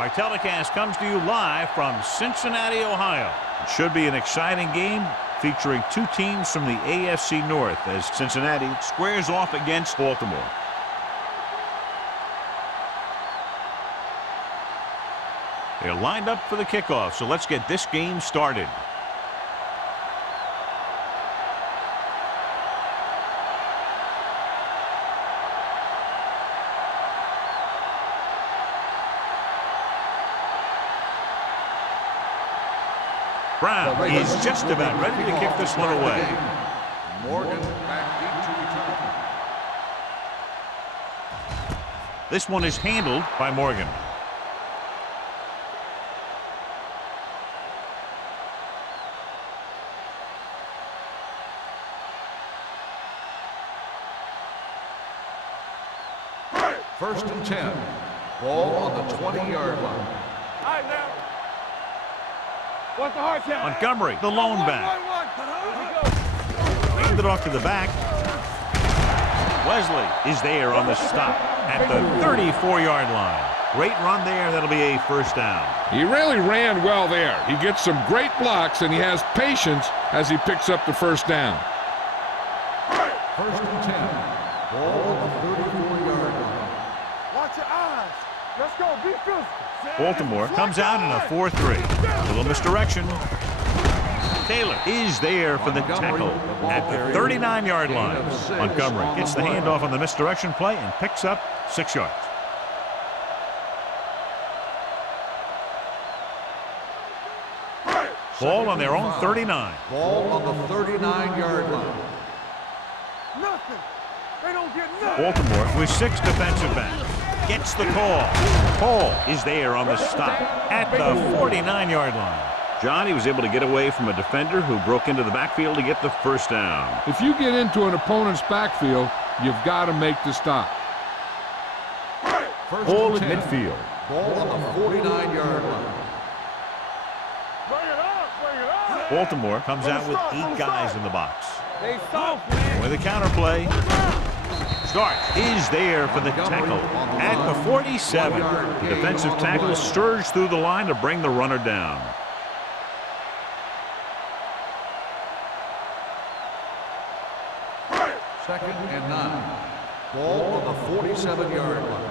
Our telecast comes to you live from Cincinnati, Ohio. It should be an exciting game featuring two teams from the AFC North as Cincinnati squares off against Baltimore. They're lined up for the kickoff, so let's get this game started. Brown is just about ready to kick this one away. Morgan back deep to return. This one is handled by Morgan. First and 10. Ball on the 20-yard line. All right, now. What's the hard count? Montgomery, the lone back. Hand it off to the back. Wesley is there on the stop at the 34-yard line. Great run there. That'll be a first down. He really ran well there. He gets some great blocks, and he has patience as he picks up the first down. First and 10. Ball on the 34-yard line. Watch your eyes. Let's go. Be physical. Baltimore comes out in a 4-3. A little misdirection. Taylor is there for the tackle at the 39-yard line. Montgomery gets the handoff on the misdirection play and picks up 6 yards. Ball on their own 39. Ball on the 39-yard line. Nothing. They don't get nothing. Baltimore with 6 defensive backs. Gets the call. Paul is there on the stop at the 49-yard line. Johnny was able to get away from a defender who broke into the backfield to get the first down. If you get into an opponent's backfield, you've got to make the stop. Ball at midfield. Ball on the 49-yard line. Bring it up. Bring it up. Baltimore comes out with 8 guys in the box. They soft, man. With a counterplay. Stark is there for the tackle at the 47. The defensive tackle surged through the line to bring the runner down. Second and 9. Ball on the 47-yard line.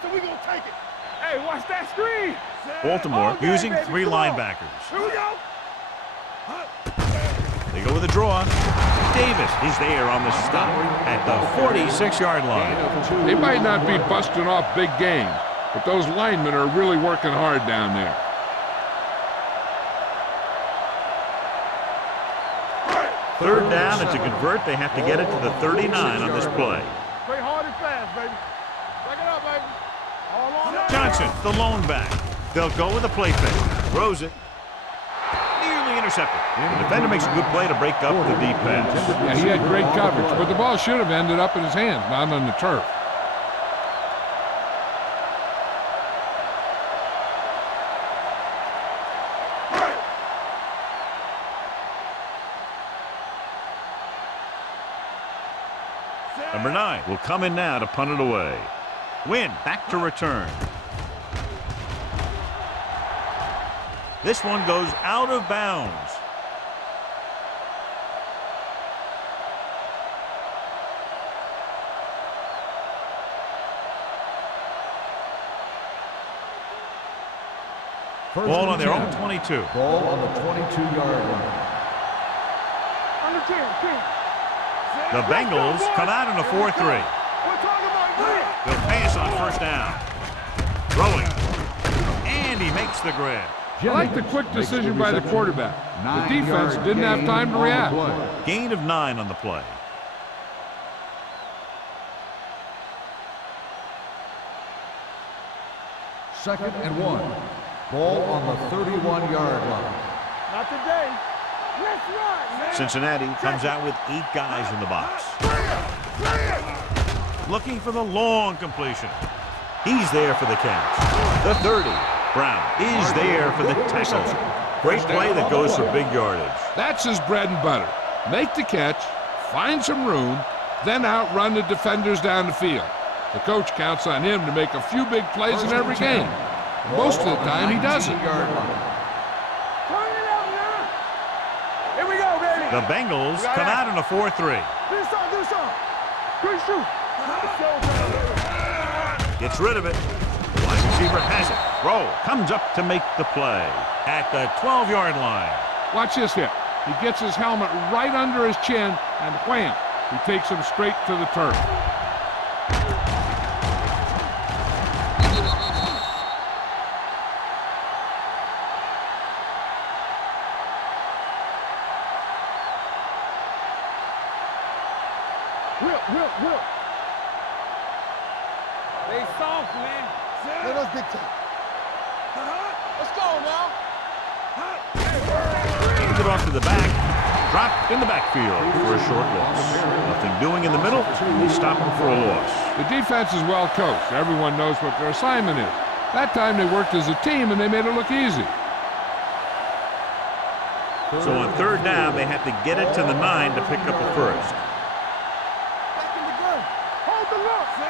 So we gonna take it. Hey, watch that screen. Baltimore Okay, using baby, 3 come on. linebackers. Here we go. They go with a draw. Davis is there on the stop at the 46-yard line. They might not be busting off big games, but those linemen are really working hard down there. Third down, and to convert, they have to get it to the 39 on this play. Play hard and fast, baby. Break it up, baby. All on up. Johnson, the lone back. They'll go with a play fake. Throws it. Nearly intercepted. The defender makes a good play to break up the deep pass. Yeah, he had great coverage, but the ball should have ended up in his hands, not on the turf. Number 9 will come in now to punt it away. Win back to return. This one goes out of bounds. Ball on their own 22. Ball on the 22-yard line. Under 10. The Bengals come out in a 4-3. We're talking about win. They'll pass on first down. Throwing. And he makes the grab. I like the quick decision by the quarterback. The defense didn't have time to react. Gain of 9 on the play. Second and 1. Ball on the 31-yard line. Not today. Let's run, man. Cincinnati comes out with 8 guys in the box. Looking for the long completion. He's there for the catch. The 30. Brown is there for the tackle. Great play that goes for big yardage. That's his bread and butter. Make the catch, find some room, then outrun the defenders down the field. The coach counts on him to make a few big plays in every game. Most of the time, he doesn't. Turn it up now. Here we go, baby. The Bengals come out in a 4-3. Do something. Good shoot. Gets rid of it. The wide receiver has it. Rowe comes up to make the play at the 12-yard line. Watch this hit. He gets his helmet right under his chin, and wham, he takes him straight to the turf. Will. They soft, man. Let us big time. Let's go now. Hands it off to the back. Dropped in the backfield for a short loss. Nothing doing in the middle. They stop him for a loss. The defense is well coached. Everyone knows what their assignment is. That time they worked as a team, and they made it look easy. So on third down, they have to get it to the 9 to pick up a first.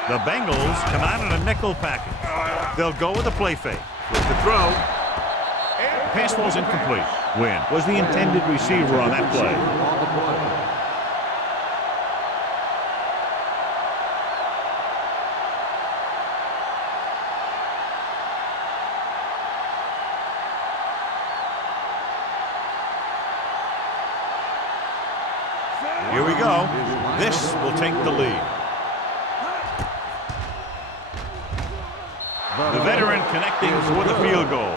The Bengals come out in a nickel package. They'll go with a play fake. With the throw, the pass ball's incomplete. Wynn was the intended receiver on that play. Here we go. This will take the lead. The veteran connecting for the field goal.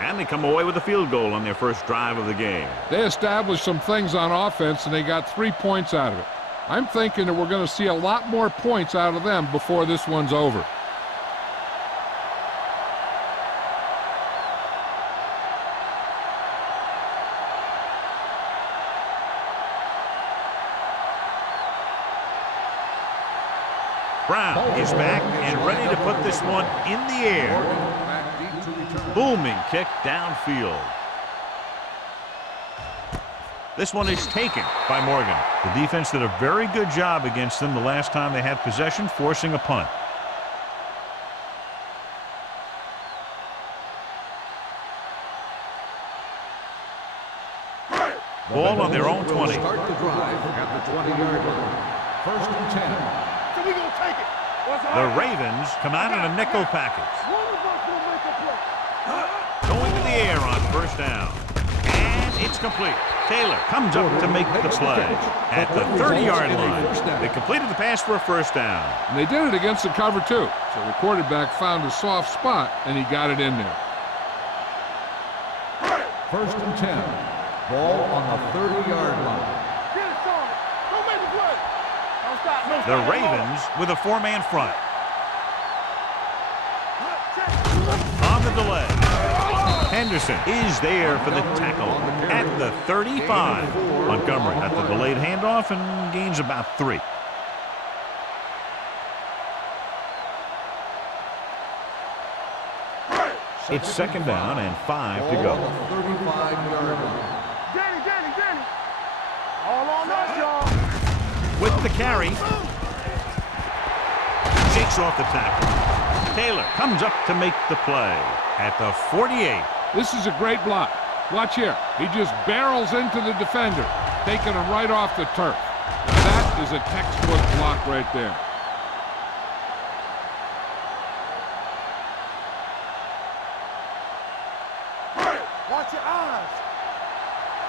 And they come away with a field goal on their first drive of the game. They established some things on offense, and they got 3 points out of it. I'm thinking that we're going to see a lot more points out of them before this one's over. Brown is back and ready to put this one in the air. Booming kick downfield. This one is taken by Morgan. The defense did a very good job against them the last time they had possession, forcing a punt. Ball on their own 20. Start the drive at the 20-yard line. First and 10. So we gonna take it. The Ravens come out in a nickel package. One of us will make a play. Going to the air on first down. And it's complete. Taylor comes up to make the play at the 30-yard line. They completed the pass for a first down. And they did it against the cover, too. So the quarterback found a soft spot, and he got it in there. First and 10. Ball on the 30-yard line. Get it, son. Don't make a play. Don't stop. The Ravens with a 4-man front. On the delay. Henderson is there for the tackle at the 35. Montgomery at the delayed handoff and gains about 3. It's second down and 5 to go. 35-yard line. Danny. All on us, y'all. With the carry. Shakes off the tackle. Taylor comes up to make the play at the 48. This is a great block. Watch here. He just barrels into the defender, taking him right off the turf. Now that is a textbook block right there. Watch your eyes.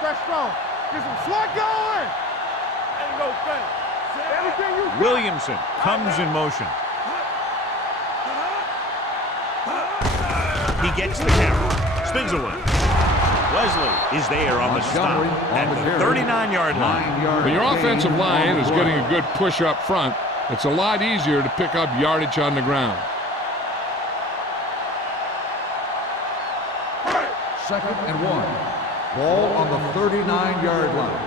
Stretch strong. Get some sweat going. Ain't no thing. Everything you got. Williamson comes in motion. He gets the carry. Spins away. Wesley is there on the stop at the 39-yard line. When your offensive line is getting a good push up front, it's a lot easier to pick up yardage on the ground. Second and 1. Ball on the 39-yard line.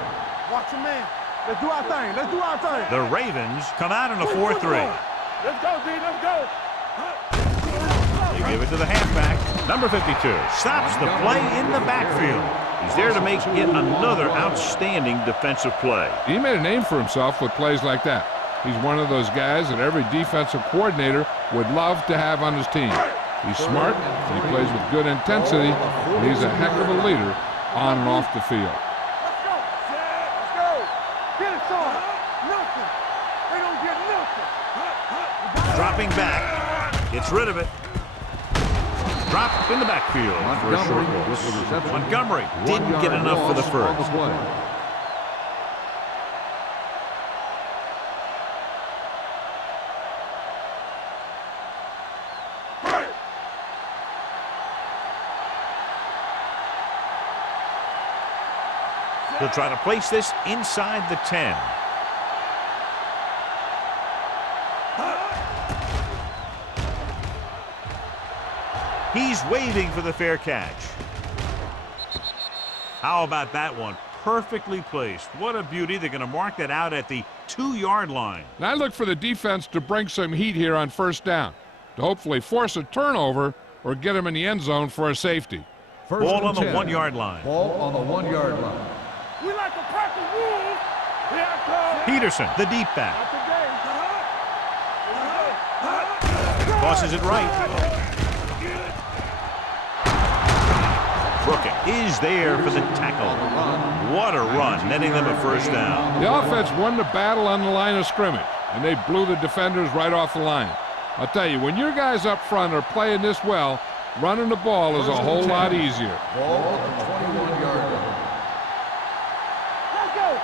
Watch your man. Let's do our thing. The Ravens come out in a 4-3. Let's go, D. Let's go. They give it to the halfback. Number 52 stops the play in the backfield. He's there to make yet another outstanding defensive play. He made a name for himself with plays like that. He's one of those guys that every defensive coordinator would love to have on his team. He's smart, and he plays with good intensity, and he's a heck of a leader on and off the field. Let's go. Let's go. Get it, son. Nothing. They don't get nothing. Dropping back. Gets rid of it. Dropped in the backfield for a short loss. Montgomery didn't get enough for the first. He'll try to place this inside the 10. He's waving for the fair catch. How about that one? Perfectly placed. What a beauty. They're going to mark that out at the 2-yard line. Now I look for the defense to bring some heat here on first down, to hopefully force a turnover or get him in the end zone for a safety. Ball on the 1-yard line. Ball on the 1-yard line. We like to practice rules. Peterson, the deep back. Tosses it right. Brookett is there for the tackle. What a run, netting them a first down. The offense won the battle on the line of scrimmage, and they blew the defenders right off the line. I'll tell you, when your guys up front are playing this well, running the ball is a whole lot easier. Ball on the 21-yard line. Let's go.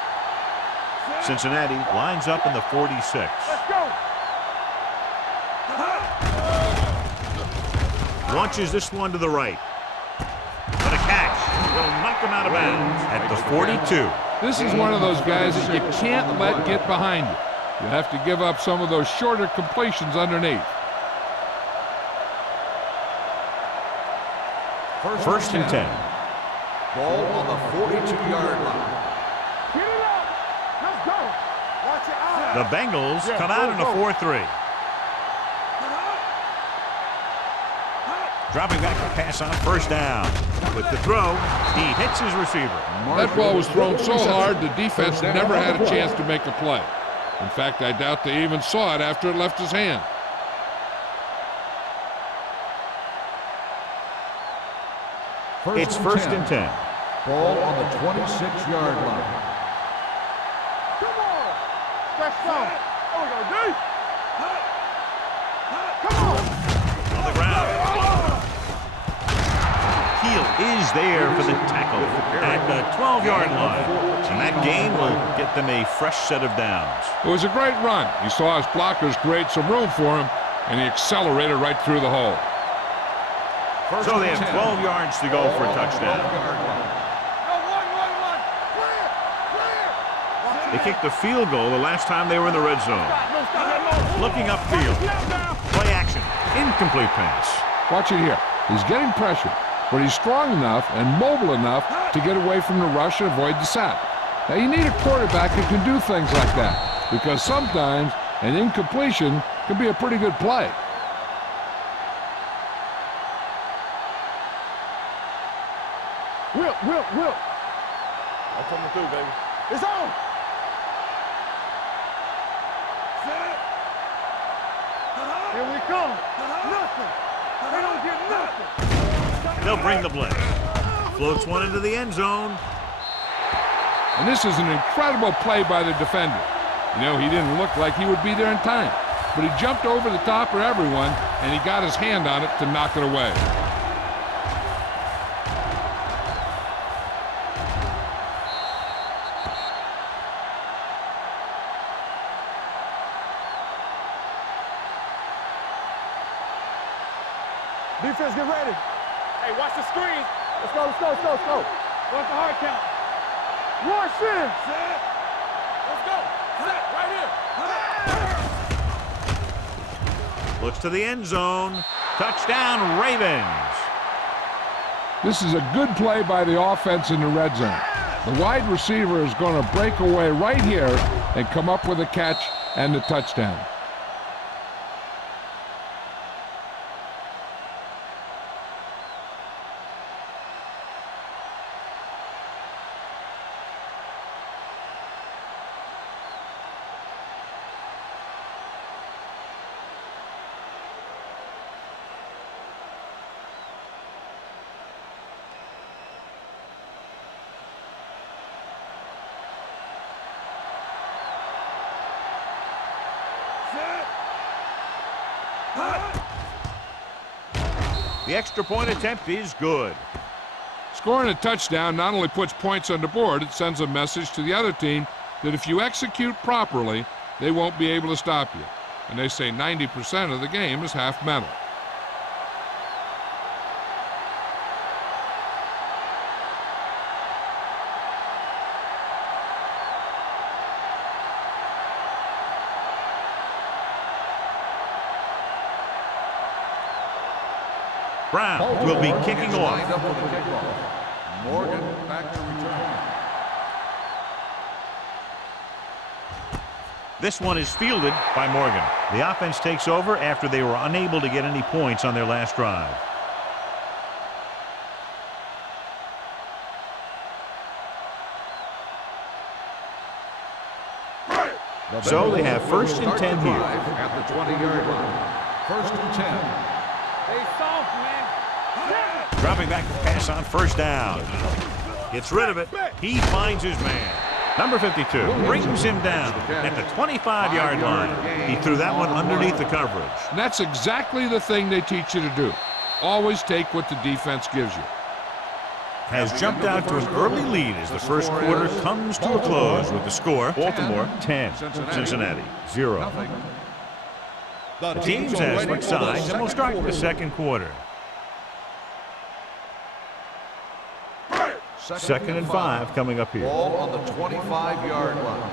Cincinnati lines up in the 46. Let's go. Launches this one to the right. But a catch will knock him out of bounds at the 42. This is one of those guys that you can't let get behind you. You have to give up some of those shorter completions underneath. First and 10. Ball on the 42-yard line. Get it up. Let's go. Watch your eyes. The Bengals come out in a 4-3. Dropping back to pass on first down. With the throw, he hits his receiver. That ball was thrown so hard the defense never had a chance to make a play. In fact, I doubt they even saw it after it left his hand. It's first and 10. Ball on the 26-yard line. Come on. Stretch strong. There we go, D. Come on. On the ground. Keel is there for the tackle at the 12-yard line. And that gain will get them a fresh set of downs. It was a great run. He saw his blockers create some room for him, and he accelerated right through the hole. So they have 12 yards to go for a touchdown. No, one. Clear. They kicked a field goal the last time they were in the red zone. No, stop. Looking upfield. Play action. Incomplete pass. Watch it here. He's getting pressure, but he's strong enough and mobile enough to get away from the rush and avoid the sack. Now, you need a quarterback who can do things like that, because sometimes an incompletion can be a pretty good play. Will. I'm coming through, baby. It's on. Set. Here we come. Nothing. They don't get nothing. They'll bring the blitz. Floats one into the end zone. And this is an incredible play by the defender. You know, he didn't look like he would be there in time, but he jumped over the top of everyone, and he got his hand on it to knock it away. Defense, get ready. Hey, watch the screen. Let's go. Watch the hard count. Rush in. Set. Let's go. Set right here. Looks to the end zone. Touchdown, Ravens. This is a good play by the offense in the red zone. The wide receiver is going to break away right here and come up with a catch and the touchdown. The extra point attempt is good. Scoring a touchdown not only puts points on the board, it sends a message to the other team that if you execute properly, they won't be able to stop you. And they say 90% of the game is half mental. Brown will be kicking off. Lined up for the kickoff. Morgan back to return. This one is fielded by Morgan. The offense takes over after they were unable to get any points on their last drive. So they have 1st and 10 here. At the 20-yard line. 1st and 10. Stay soft, man. Dropping back to pass on 1st down. Gets rid of it. He finds his man. Number 52 brings him down at the 25-yard line. He threw that one underneath the coverage. And that's exactly the thing they teach you to do. Always take what the defense gives you. Has jumped out to an early lead as the first quarter comes to a close with the score. Baltimore 10, Cincinnati 0. The teams have switched sides and will start the second quarter. 2nd and 5 coming up here. Ball on the 25-yard line.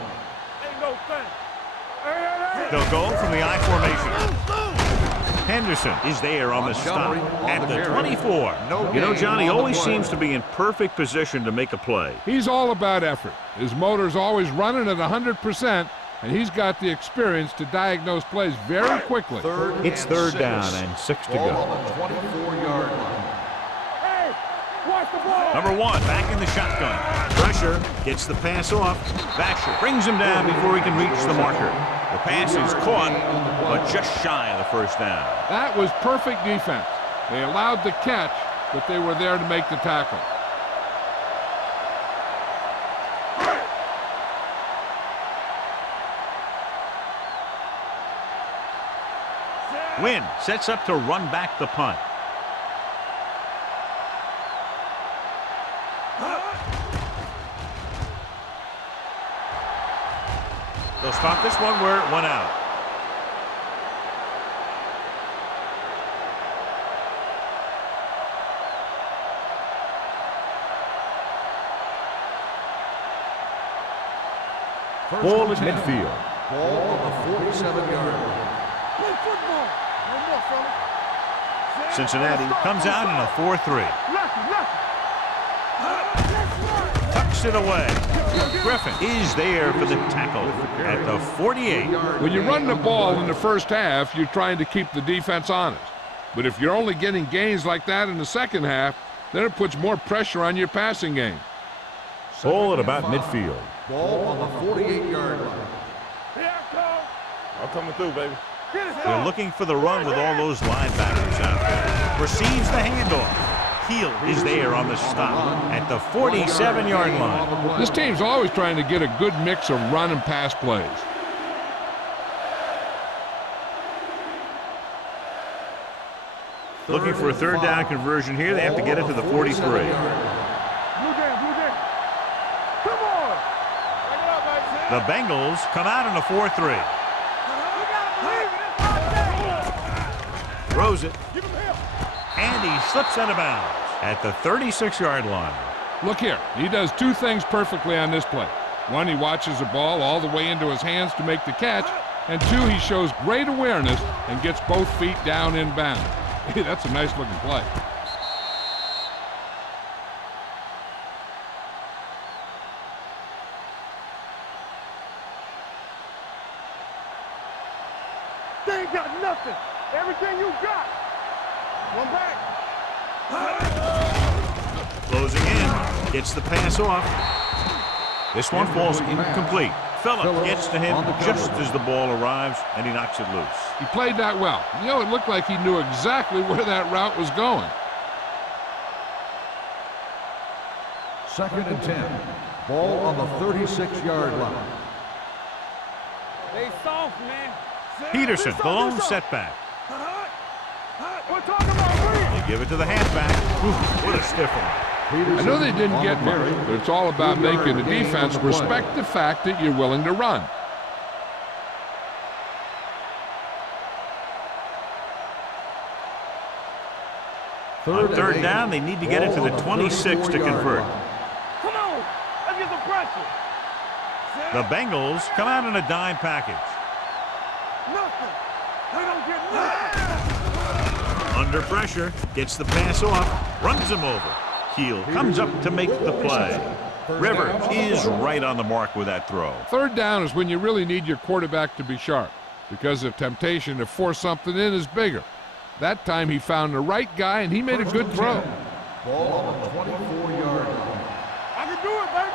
Ain't no thing. They'll go from the I formation. Henderson is there on the stop at the 24. You know, Johnny always seems to be in perfect position to make a play. He's all about effort. His motor's always running at 100%, and he's got the experience to diagnose plays very quickly. It's 3rd down and 6 to Ball go. on the 24-yard line. Watch the ball. Number 1 back in the shotgun. Pressure gets the pass off. Vasher brings him down before he can reach the marker. The pass is caught, but just shy of the 1st down. That was perfect defense. They allowed the catch, but they were there to make the tackle. Wynn sets up to run back the punt. They'll stop this one where it went out. Ball at midfield. Ball on the 47-yard line. Play football. No more, fella. Cincinnati comes out in a 4-3. Tucks it away. Griffin is there for the tackle at the 48. When you run the ball in the first half, you're trying to keep the defense honest. But if you're only getting gains like that in the second half, then it puts more pressure on your passing game. Ball at about midfield. Ball on the 48-yard line. Here I come. I'm coming through, baby. They're looking for the run with all those linebackers out there. Receives the handoff. Heel is there on the stop at the 47-yard line. This team's always trying to get a good mix of run and pass plays. Looking for a 3rd down conversion here. They have to get it to the 43. Blue game. Come on. Bring it up, baby. The Bengals come out in a 4-3. Throws it. Give him help. And he slips out of bounds at the 36-yard line. Look here, he does 2 things perfectly on this play. 1, he watches the ball all the way into his hands to make the catch, and 2, he shows great awareness and gets both feet down in bounds. Hey, that's a nice looking play. They ain't got nothing. Everything you got. One back. Closing in. Gets the pass off. This one falls incomplete. Phillip gets to him just as the ball arrives, and he knocks it loose. He played that well. You know, it looked like he knew exactly where that route was going. 2nd and 10. Ball on the 36-yard line. They soft, man. Peterson, the lone setback. We're talking about They give it to the halfback. Ooh, what a stiff one. I know they didn't get very, but it's all about making the defense respect the fact that you're willing to run. On third down, they need to get it to the 26 to convert. Come on, let's get some pressure. The Bengals come out in a dime package. Nothing. They don't get nothing. Under pressure, gets the pass off, runs him over. Keel comes up to make the play. Rivers is right on the mark with that throw. Third down is when you really need your quarterback to be sharp because the temptation to force something in is bigger. That time he found the right guy and he made a good throw. Ball on the 24-yard line. I can do it, baby.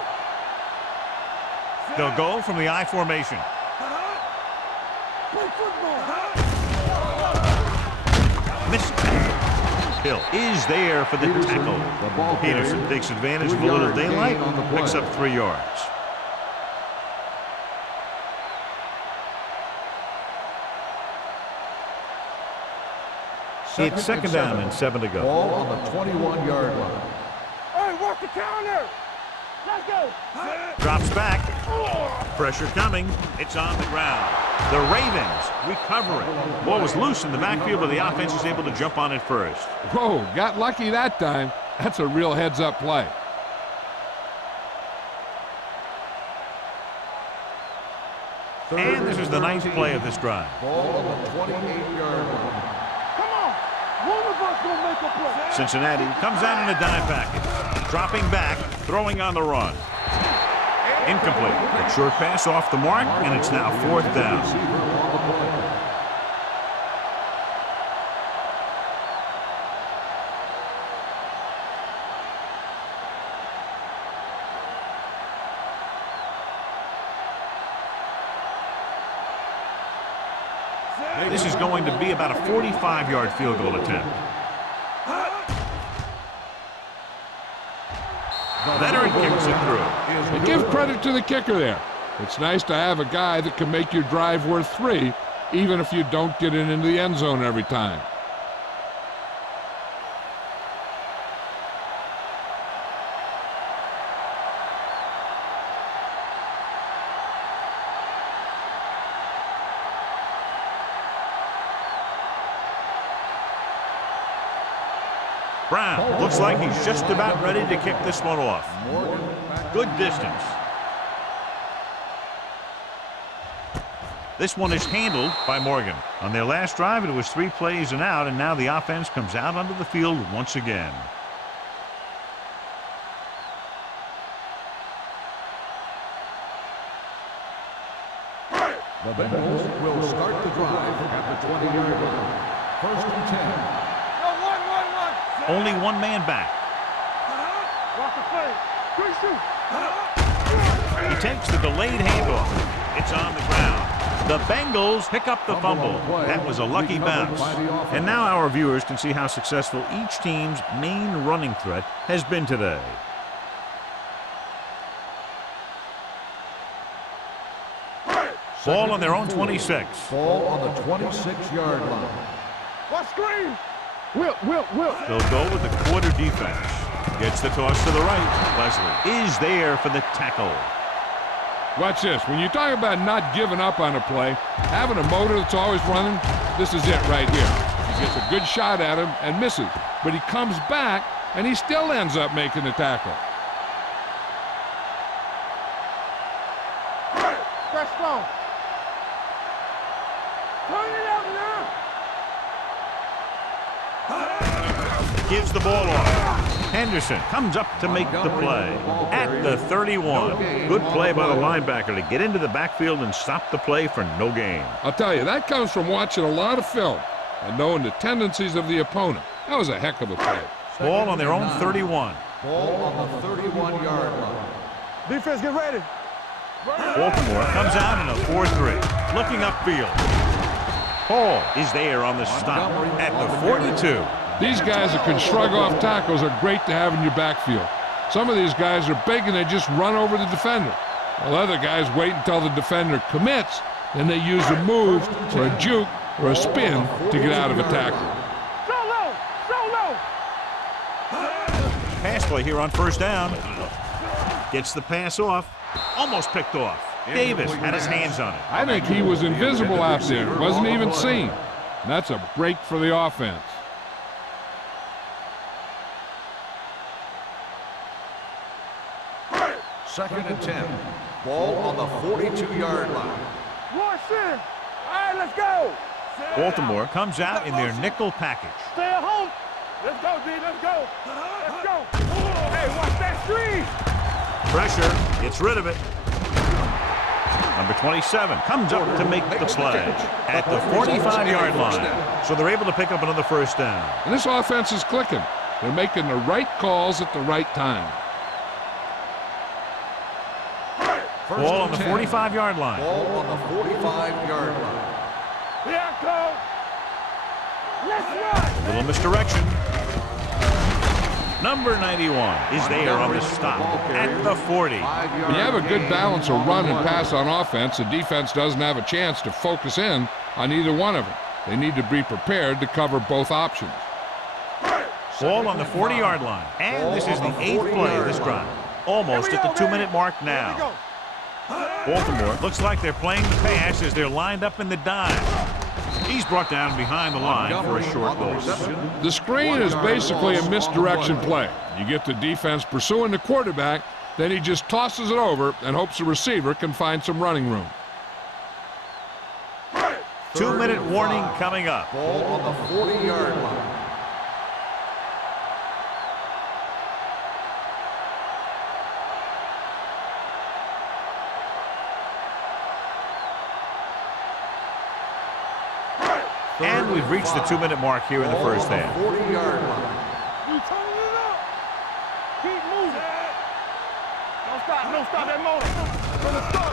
They'll go from the I formation. Play football. Missed. Hill is there for the tackle. Peterson takes advantage of a little daylight, picks up 3 yards. It's second down and 7 to go. Ball on the 21-yard line. Hey, work the counter. Let's go. Drops back. Pressure coming. It's on the ground. The Ravens recover it. Ball was loose in the backfield, but the offense is able to jump on it first. Whoa, got lucky that time. That's a real heads-up play. And this is the ninth play of this drive. Ball on the 28-yard line. Come on. One of us gonna make a play. Cincinnati comes out in a dime package. Dropping back, throwing on the run. Incomplete. A short pass off the mark, and it's now 4th down. This is going to be about a 45-yard field goal attempt. Veteran kicks it through. And give credit to the kicker there. It's nice to have a guy that can make your drive worth 3, even if you don't get it into the end zone every time. Brown looks like he's just about ready to kick this one off. Good distance. This one is handled by Morgan. On their last drive, it was 3 plays and out, and now the offense comes out onto the field once again. The Bengals will start the drive at the 20-yard line. 1st and 10. Only one man back. He takes the delayed handoff. It's on the ground. The Bengals pick up the fumble. That was a lucky bounce. And now our viewers can see how successful each team's main running threat has been today. Ball on their own 26. Ball on the 26-yard line. What screen? They'll go with the quarter defense. Gets the toss to the right. Leslie is there for the tackle. Watch this. When you talk about not giving up on a play, having a motor that's always running, this is it right here. He gets a good shot at him and misses. But he comes back, and he still ends up making the tackle. Fresh phone. Turn it up now. Gives the ball off. Henderson comes up to make the play at the 31. Good play by the linebacker to get into the backfield and stop the play for no gain. I'll tell you, that comes from watching a lot of film and knowing the tendencies of the opponent. That was a heck of a play. Ball on their own 31. Ball on the 31-yard line. Defense, get ready. Baltimore comes out in a 4-3. Looking upfield. Hall is there on the stop at the 42. These guys that can shrug off tackles are great to have in your backfield. Some of these guys are big and they just run over the defender. While other guys wait until the defender commits, then they use a move or a juke or a spin to get out of a tackle. play here on first down. Gets the pass off. Almost picked off. Davis had his hands on it. I think he was invisible out there. Wasn't even seen. And that's a break for the offense. Second and 10. Ball on the 42-yard line. Rush in. All right, let's go. Baltimore comes out in their nickel package. Stay at home. Let's go, D. Let's go. Let's go. Hey, watch that screen. Pressure. Gets rid of it. Number 27 comes up to make the play at the 45-yard line. So they're able to pick up another first down. And this offense is clicking. They're making the right calls at the right time. Ball on the 45-yard line. Ball on the 45-yard line. Here I go. Let's run. A little misdirection. Number 91 is there on the stop at the 40. When you have a good balance of run and pass on offense, the defense doesn't have a chance to focus in on either one of them. They need to be prepared to cover both options. Ball on the 40-yard line. And this is the 8th play of this drive. Almost at the 2-minute mark now. Baltimore looks like they're playing the pass as they're lined up in the dime. He's brought down behind the line for a short loss. The screen is basically a misdirection play. You get the defense pursuing the quarterback, then he just tosses it over and hopes the receiver can find some running room. 2-minute warning coming up. Ball on the 40-yard line. And we've reached the 2-minute mark here in the first half. 40-yard line. You turning it up. Keep moving. Don't stop that motor. From the start.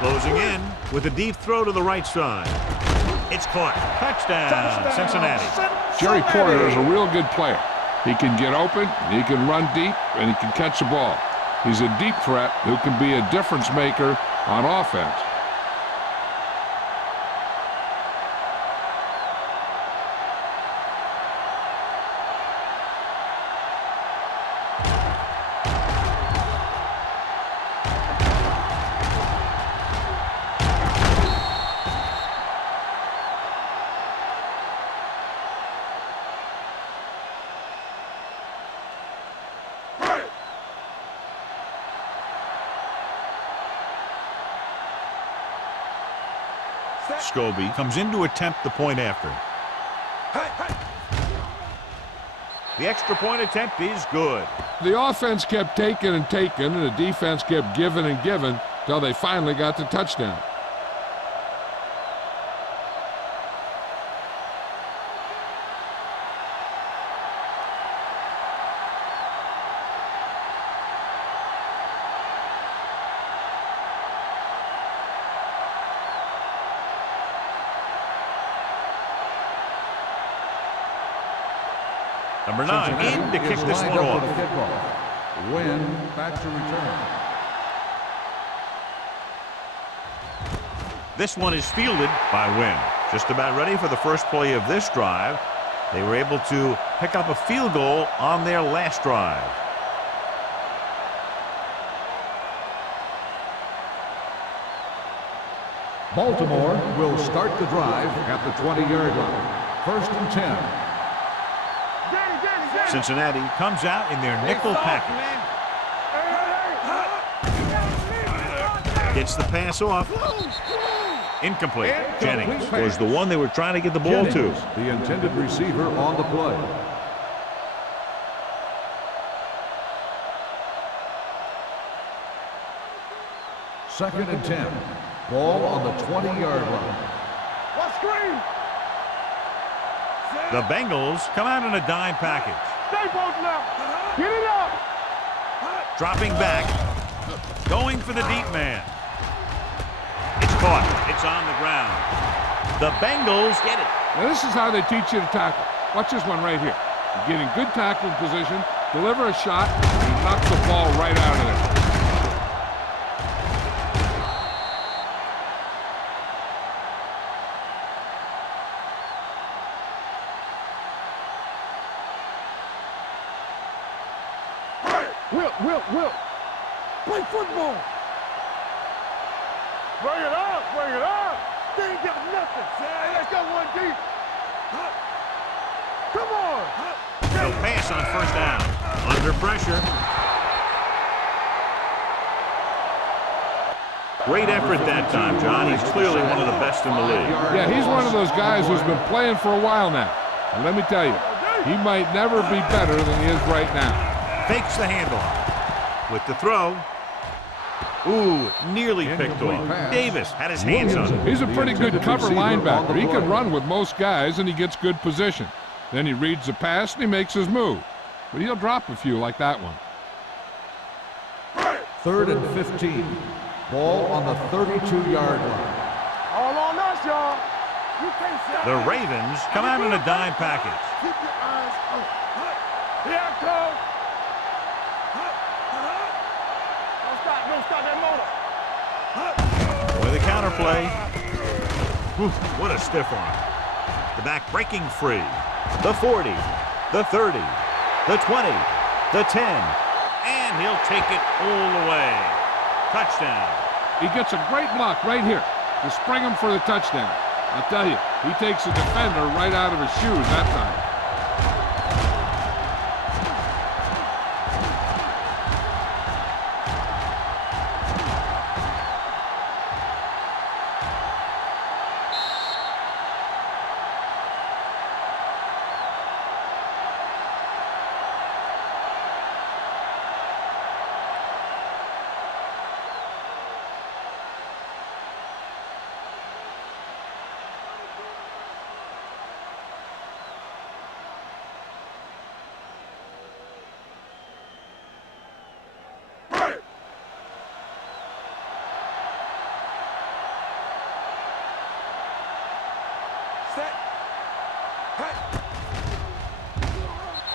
Closing in with a deep throw to the right side. It's caught. Touchdown, Cincinnati. Jerry Porter is a real good player. He can get open, he can run deep, and he can catch the ball. He's a deep threat who can be a difference maker on offense. Scobie comes in to attempt the point after. The extra point attempt is good. The offense kept taking and taking, and the defense kept giving and giving until they finally got the touchdown. Number 9 in to kick this one off. Win back to return. This one is fielded by Wynn. Just about ready for the first play of this drive. They were able to pick up a field goal on their last drive. Baltimore will start the drive at the 20-yard line. First and 10. Cincinnati comes out in their nickel package. Gets the pass off. Incomplete. Jennings was the one they were trying to get the ball to. The intended receiver on the play. Second and 10. Ball on the 20-yard line. What screen? The Bengals come out in a dime package. Stay both now. Get it up. Dropping back. Going for the deep man. It's caught. It's on the ground. The Bengals get it. Now this is how they teach you to tackle. Watch this one right here. You get in good tackling position, deliver a shot, and knock the ball right out of there. Will. Play football. Bring it up. They ain't got nothing. Hey, let's go one deep. Come on. No pass on first down. Under pressure. Great effort that time, John. He's clearly one of the best in the league. Yeah, he's one of those guys who's been playing for a while now. And let me tell you, he might never be better than he is right now. Fakes the handoff. With the throw. Ooh, nearly picked off. Davis had his hands on it. He's a pretty good cover linebacker. He can run with most guys, and he gets good position. Then he reads the pass, and he makes his move. But he'll drop a few like that one. 3rd and 15. Ball on the 32-yard line. All on us, y'all. You can't say The Ravens come out in a dime package. Keep your eyes on. Here I come. Don't stop that motor. With a counterplay. Oof, what a stiff arm. The back breaking free. The 40, the 30, the 20, the 10, and he'll take it all the way. Touchdown. He gets a great block right here to spring him for the touchdown. I'll tell you, he takes the defender right out of his shoes that time.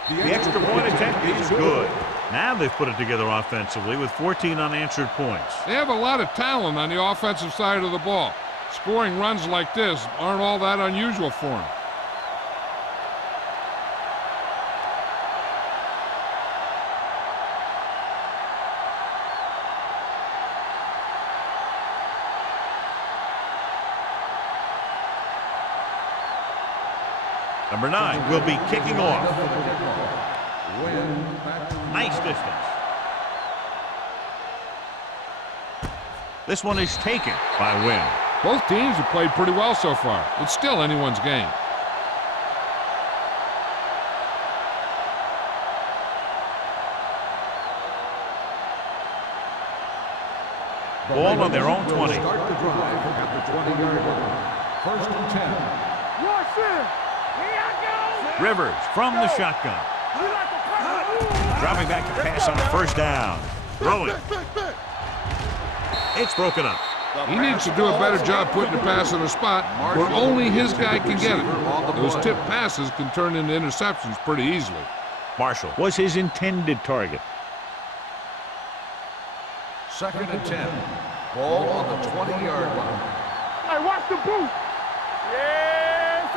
The extra point attempt is good. Now they've put it together offensively with 14 unanswered points. They have a lot of talent on the offensive side of the ball. Scoring runs like this aren't all that unusual for them. Number 9 will be kicking off. Nice distance. This one is taken by Wynn. Both teams have played pretty well so far. It's still anyone's game. Ball on their own 20. Start the drive at the 20-yard line. 1st and 10. Watch it. Here I go. Rivers from the shotgun. You like a perfect. Dropping back to pass on the first down. Throwing. It's broken up. He needs to do a better job putting the pass in a spot where only his guy can get it. Those tip passes can turn into interceptions pretty easily. Marshall was his intended target. 2nd and 10. Ball on the 20-yard line. Hey, watch the boot. Yeah, it's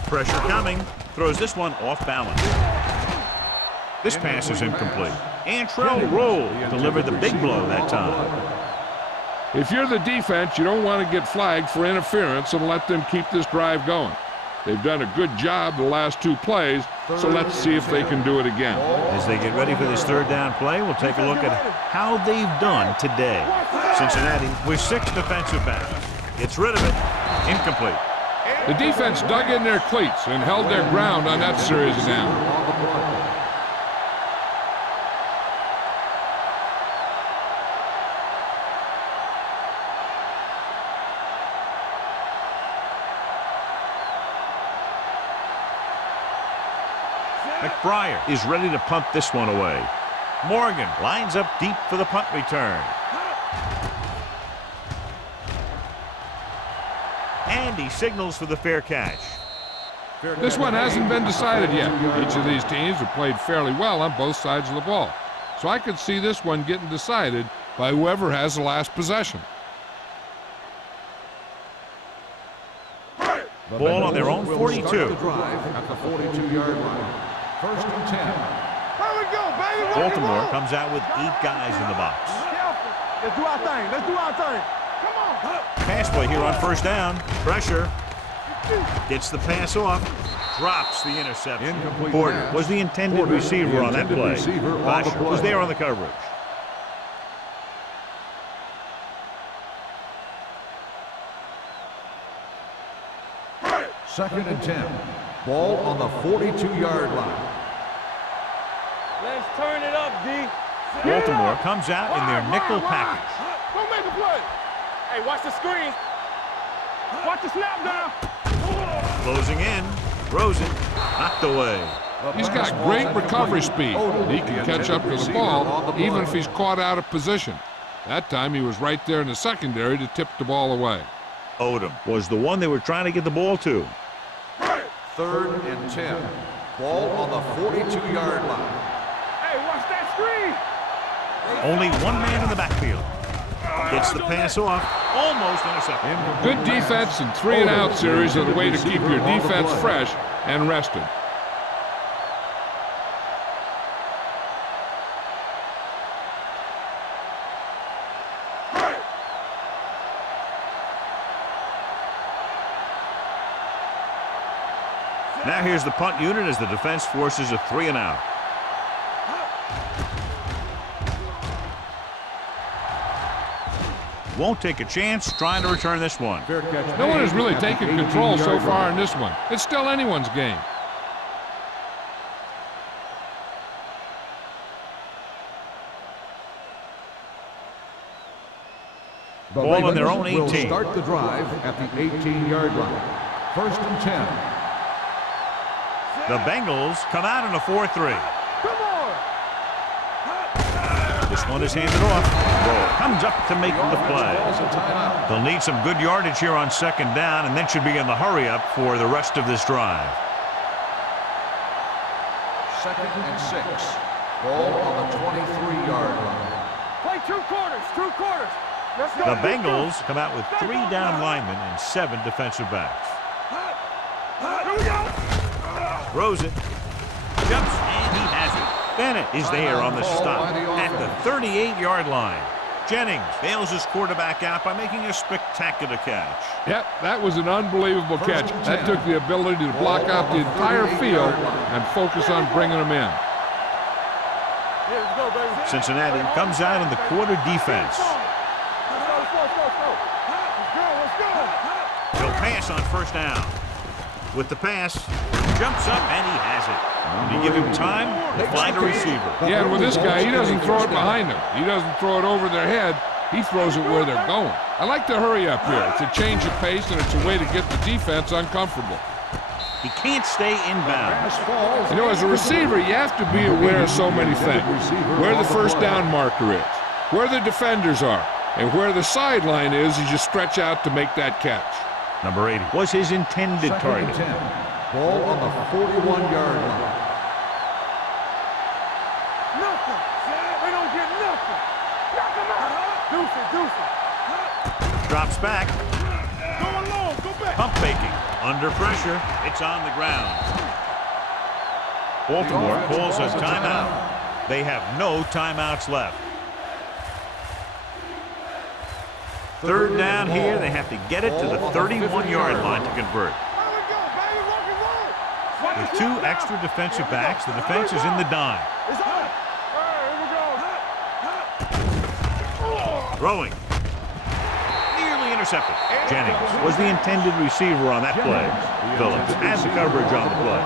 on. Pressure coming. Throws this one off balance. This pass is incomplete. Antrell Roll delivered the big blow that time. If you're the defense, you don't want to get flagged for interference and let them keep this drive going. They've done a good job the last 2 plays, so let's see if they can do it again. As they get ready for this 3rd down play, we'll take a look at how they've done today. Cincinnati with 6 defensive backs. Gets rid of it. Incomplete. The defense dug in their cleats and held their ground on that series of downs. McBriar is ready to punt this one away. Morgan lines up deep for the punt return. And he signals for the fair catch. This one hasn't been decided yet. Each of these teams have played fairly well on both sides of the ball. So I could see this one getting decided by whoever has the last possession. Ball on their own 42. Start the drive at the 42-yard line. 1st and 10. Baltimore comes out with 8 guys in the box. Let's do our thing. Let's do our thing. Come on. Pass play here on first down. Pressure. Gets the pass off. Drops the interception. Incomplete Porter pass. was the intended Porter, receiver the on that intended play. receiver on the Lasher was play. there on the coverage. Second and 10. Ball on the 42-yard line. Let's turn it up, D. Baltimore comes out in their nickel package. Don't make a play. Hey, watch the screen. Watch the snap down. Closing in. Throws it. Knocked away. He's got great recovery speed. He can catch up to the ball even if he's caught out of position. That time he was right there in the secondary to tip the ball away. Odom was the one they were trying to get the ball to. Third and 10. Ball on the 42-yard line. Hey, watch that screen. Only one man in the backfield. Gets the pass off. Almost intercepted. Good defense and 3-and-out series are the way to keep your defense fresh and rested. Now here's the punt unit as the defense forces a 3-and-out. Won't take a chance trying to return this one. No one has really taken control so far in this one. It's still anyone's game. Ball on their own Will 18. start the drive at the 18-yard line. First and 10. The Bengals come out in a 4-3. Come on. This one is handed off. Roll comes up to make the play. Calls a timeout. They'll need some good yardage here on second down and then should be in the hurry-up for the rest of this drive. Second and 6. Ball on the 23-yard line. Play 2 quarters. 2 quarters. Let's go. The Bengals come out with 3 down linemen and 7 defensive backs. Here we go. Throws it. Jumps, and he has it. Bennett is there on the stop at the 38-yard line. Jennings bails his quarterback out by making a spectacular catch. Yep, that was an unbelievable catch. That took the ability to block out the entire field and focus on bringing them in. Here we go, baby. Cincinnati comes out in the quarter defense. Let's go, let's go, let's go, let's go. Let's go, let's go. He'll pass on first down. With the pass, jumps up, and he has it. When you give him time to find a receiver. Yeah, and with this guy, he doesn't throw it behind them. He doesn't throw it over their head. He throws it where they're going. I like the hurry up here. It's a change of pace, and it's a way to get the defense uncomfortable. He can't stay inbound. You know, as a receiver, you have to be aware of so many things. Where the first down marker is, where the defenders are, and where the sideline is as you stretch out to make that catch. Number 80 was his intended Second target. and 10. Ball on the 41-yard line. Nothing. They don't get nothing. Knock him out. Deuce it. Drops back. Go along. Go back. Pump faking. Under pressure. It's on the ground. Baltimore calls a timeout. They have no timeouts left. Third down here. They have to get it to the 31-yard line to convert. There we go, baby. Rock and roll. With 2 extra defensive backs, the defense is in the dime. It's on. All right, here we go. Throwing. Nearly intercepted. Jennings was the intended receiver on that play. Phillips has the coverage on the play.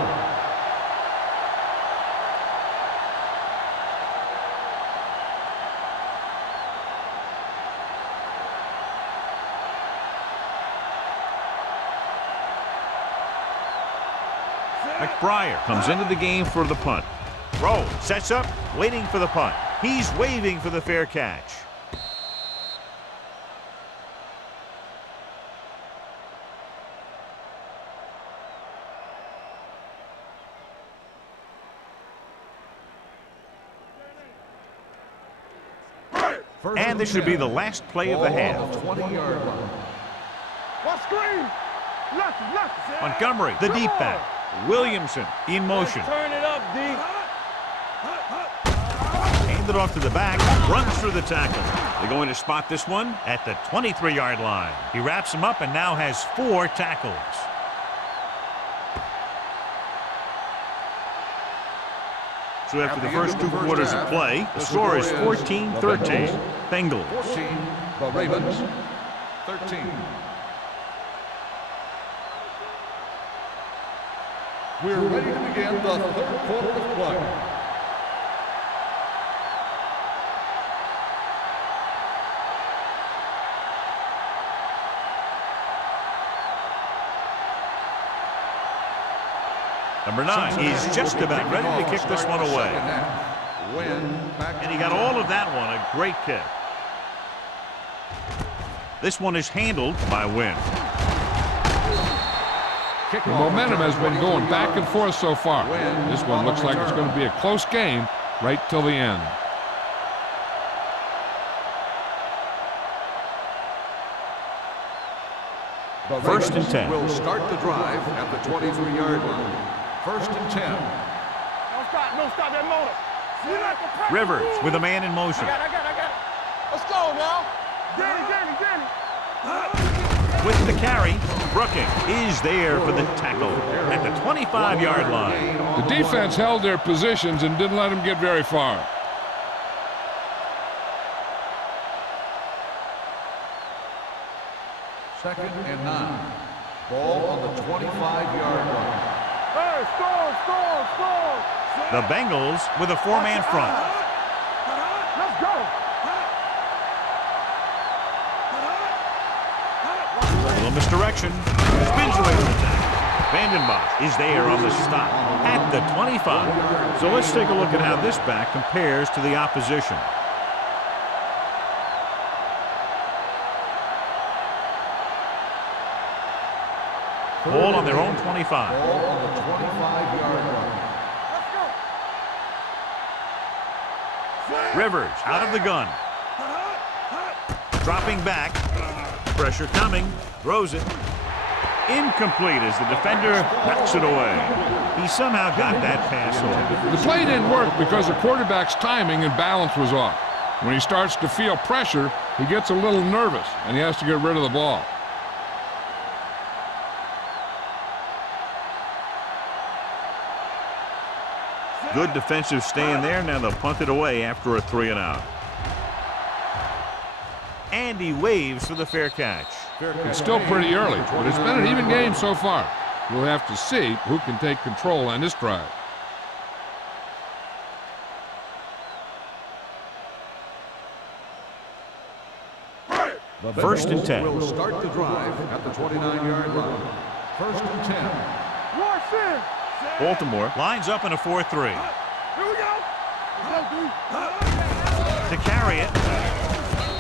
McBriar comes into the game for the punt. Throw, sets up, waiting for the punt. He's waving for the fair catch. And this should be the last play of the half. 20-yard line. What screen? Nothing. Montgomery, the deep back. Williamson in motion. Turn it up, D. Hand it off to the back, runs through the tackle. They're going to spot this one at the 23-yard line. He wraps him up and now has 4 tackles. So after the first 2 quarters of play, the score is 14-13. Bengals. 14, the Ravens, 13. We're ready to begin the third quarter of play. Number 9 is just about ready to kick this one away. And he got all of that one, a great kick. This one is handled by Wynn. The momentum has been going back and forth so far. This one looks like it's going to be a close game right till the end. First and 10. Will start the drive at the 23-yard line. First and 10. No, stop that motor. You're not the pass. Rivers with a man in motion. I got it. Let's go now. Danny. With the carry, Brooking is there for the tackle at the 25-yard line. The defense held their positions and didn't let them get very far. Second and 9. Ball on the 25-yard line. Hey, score. The Bengals with a 4-man front. Let's go. A little misdirection. Spins away from the tackle. Vandenbosch is there on the stop at the 25. So let's take a look at how this back compares to the opposition. Ball on their own 25. Ball on the 25-yard line. Rivers out of the gun. Dropping back. Pressure coming. Throws it. Incomplete as the defender knocks it away. He somehow got that pass off. The play didn't work because the quarterback's timing and balance was off. When he starts to feel pressure, he gets a little nervous, and he has to get rid of the ball. Good defensive stand there. Now they'll punt it away after a 3-and-out. And he waves for the fair catch. It's still pretty early, but it's been an even game so far. We'll have to see who can take control on this drive. First and 10. Will start the drive at the 29-yard line. First and 10. Watch in. Baltimore lines up in a 4-3. Here we go. To carry it,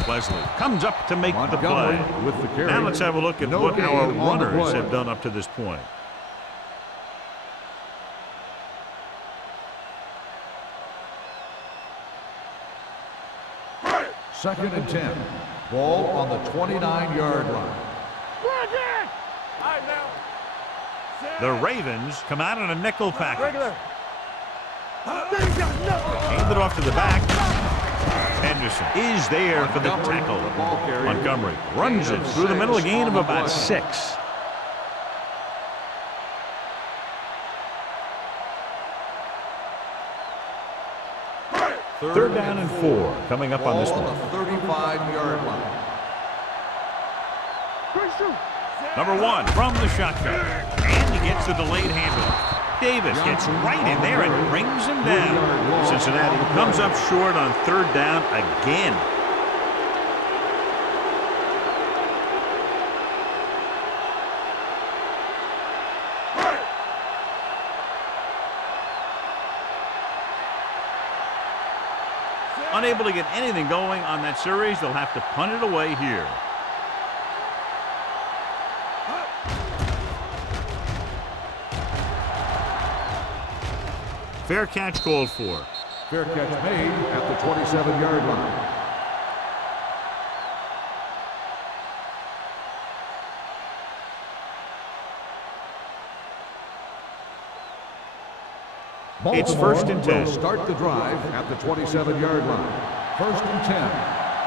Leslie comes up to make the play. With the carry. Now let's have a look at what our runners have done up to this point. Second and 10. Ball on the 29-yard line. Bring it. All right, now. The Ravens come out in a nickel package. Regular. Hand it off to the back. Henderson is there for the tackle. Montgomery runs it through the middle, a gain of about 6. Third down and 4 coming up on this one. On the 35-yard line. Number 1 from the shotgun. And he gets the delayed handoff. Davis gets right in there and brings him down. Cincinnati comes up short on third down again. Unable to get anything going on that series, they'll have to punt it away here. Fair catch called for. Fair catch made at the 27-yard line. It's first and 10. Will start the drive at the 27-yard line. First and 10.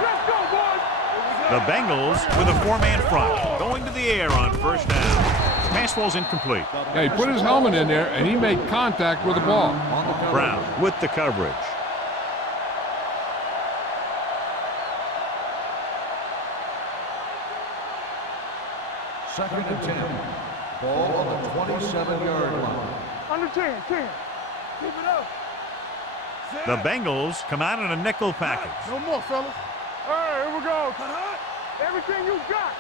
Let's go, boys. The Bengals with a four-man front, going to the air on first down. Pass ball's incomplete. Yeah, he put his helmet in there, and he made contact with the ball. Brown with the coverage. Second and 10. Ball on the 27-yard line. Under 10. Keep it up. The Bengals come out in a nickel package. No more, fellas. All right, here we go. Everything you got.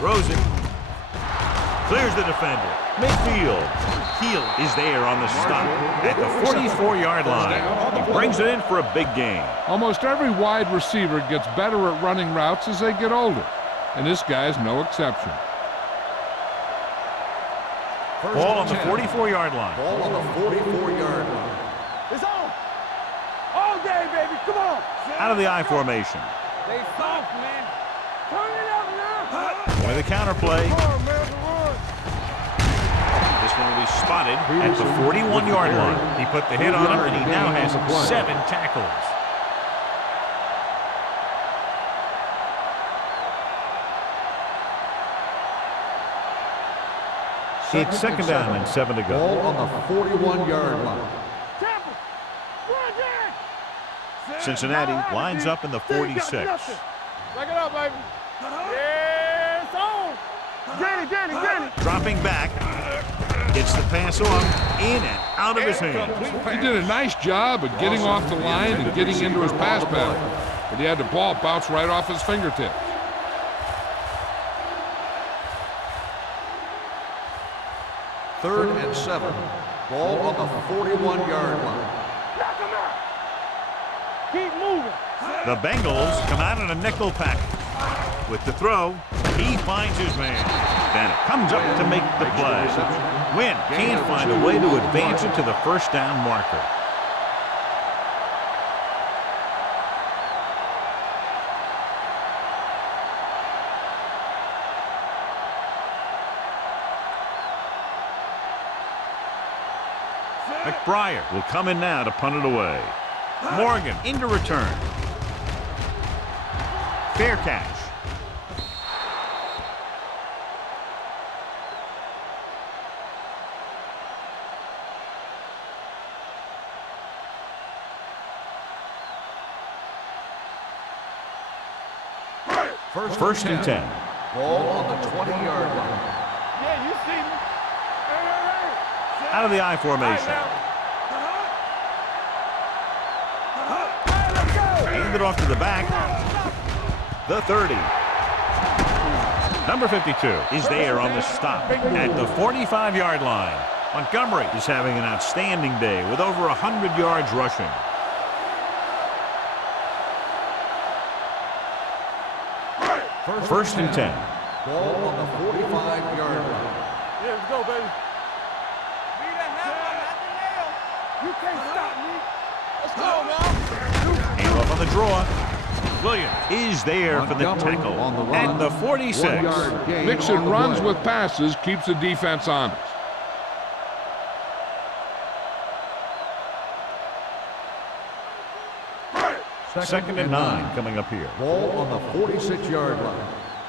Rosen clears the defender. Midfield. Heel is there on the stop at the 44-yard line. He brings it in for a big gain. Almost every wide receiver gets better at running routes as they get older, and this guy's no exception. Ball on the 44-yard line. Ball on the 44-yard line. It's on. All day, baby. Come on. Out of the I formation. They soft, man. Turn it up now. With a counterplay. Come on, man. Run. This one will be spotted at the 41-yard line. He put the hit on him, and he now has 7 tackles. It's second down and 7 to go. Ball on the 41-yard line. Tampa. Run, Dan. Cincinnati lines up in the 46. Back it up, baby. Yeah, it's on. Get it. Dropping back. Gets the pass off, in and out of his hands. He did a nice job of getting off the line and getting into his pass pattern, but he had the ball bounce right off his fingertips. Third and 7. Ball on the 41-yard line. Knock him out. Keep moving. The Bengals come out in a nickel package. With the throw, he finds his man. Bennett comes up to make the play. Wynn can't find a way to advance it to the first down marker. McBriar will come in now to punt it away. Morgan into return. Fair catch. First and 10. Ball on the 20-yard line. Yeah, you see me. Hey. Out of the I formation. Hand it off to the back. The 30. Number 52 is there on the stop at the 45-yard line. Montgomery is having an outstanding day with over 100 yards rushing. First and 10. Ball on the 45-yard line. Yeah, let's go, baby. Be the hammer, not the nail. You can't stop me. Let's go, man. Hand off on the draw. Williams is there for the tackle at the 46. Mixing runs with passes keeps the defense honest. Second and 9 coming up here. Ball on the 46-yard line.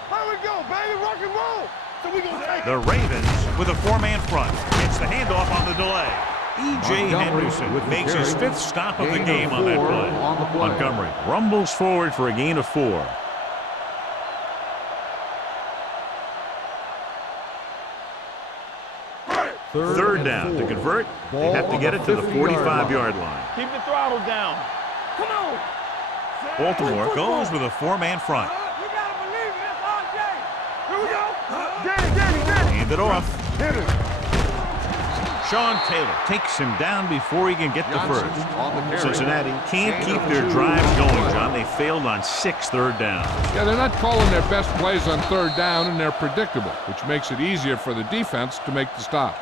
Here we go, baby. Rock and roll. So we gonna take The Ravens with a four-man front. Gets the handoff on the delay. E.J. Henderson makes his 5th stop of the game on that play. Montgomery rumbles forward for a gain of 4. Third down. To convert, they have to get it to the 45-yard line. Keep the throttle down. Come on. Baltimore goes with a four-man front. You gotta believe it. It's all day. Here we go. Get it. Hand it off. Hit it. Sean Taylor takes him down before he can get the first. On the carry. Cincinnati can't keep their drives going, John. They failed on 6 third downs. Yeah, they're not calling their best plays on third down, and they're predictable, which makes it easier for the defense to make the stop.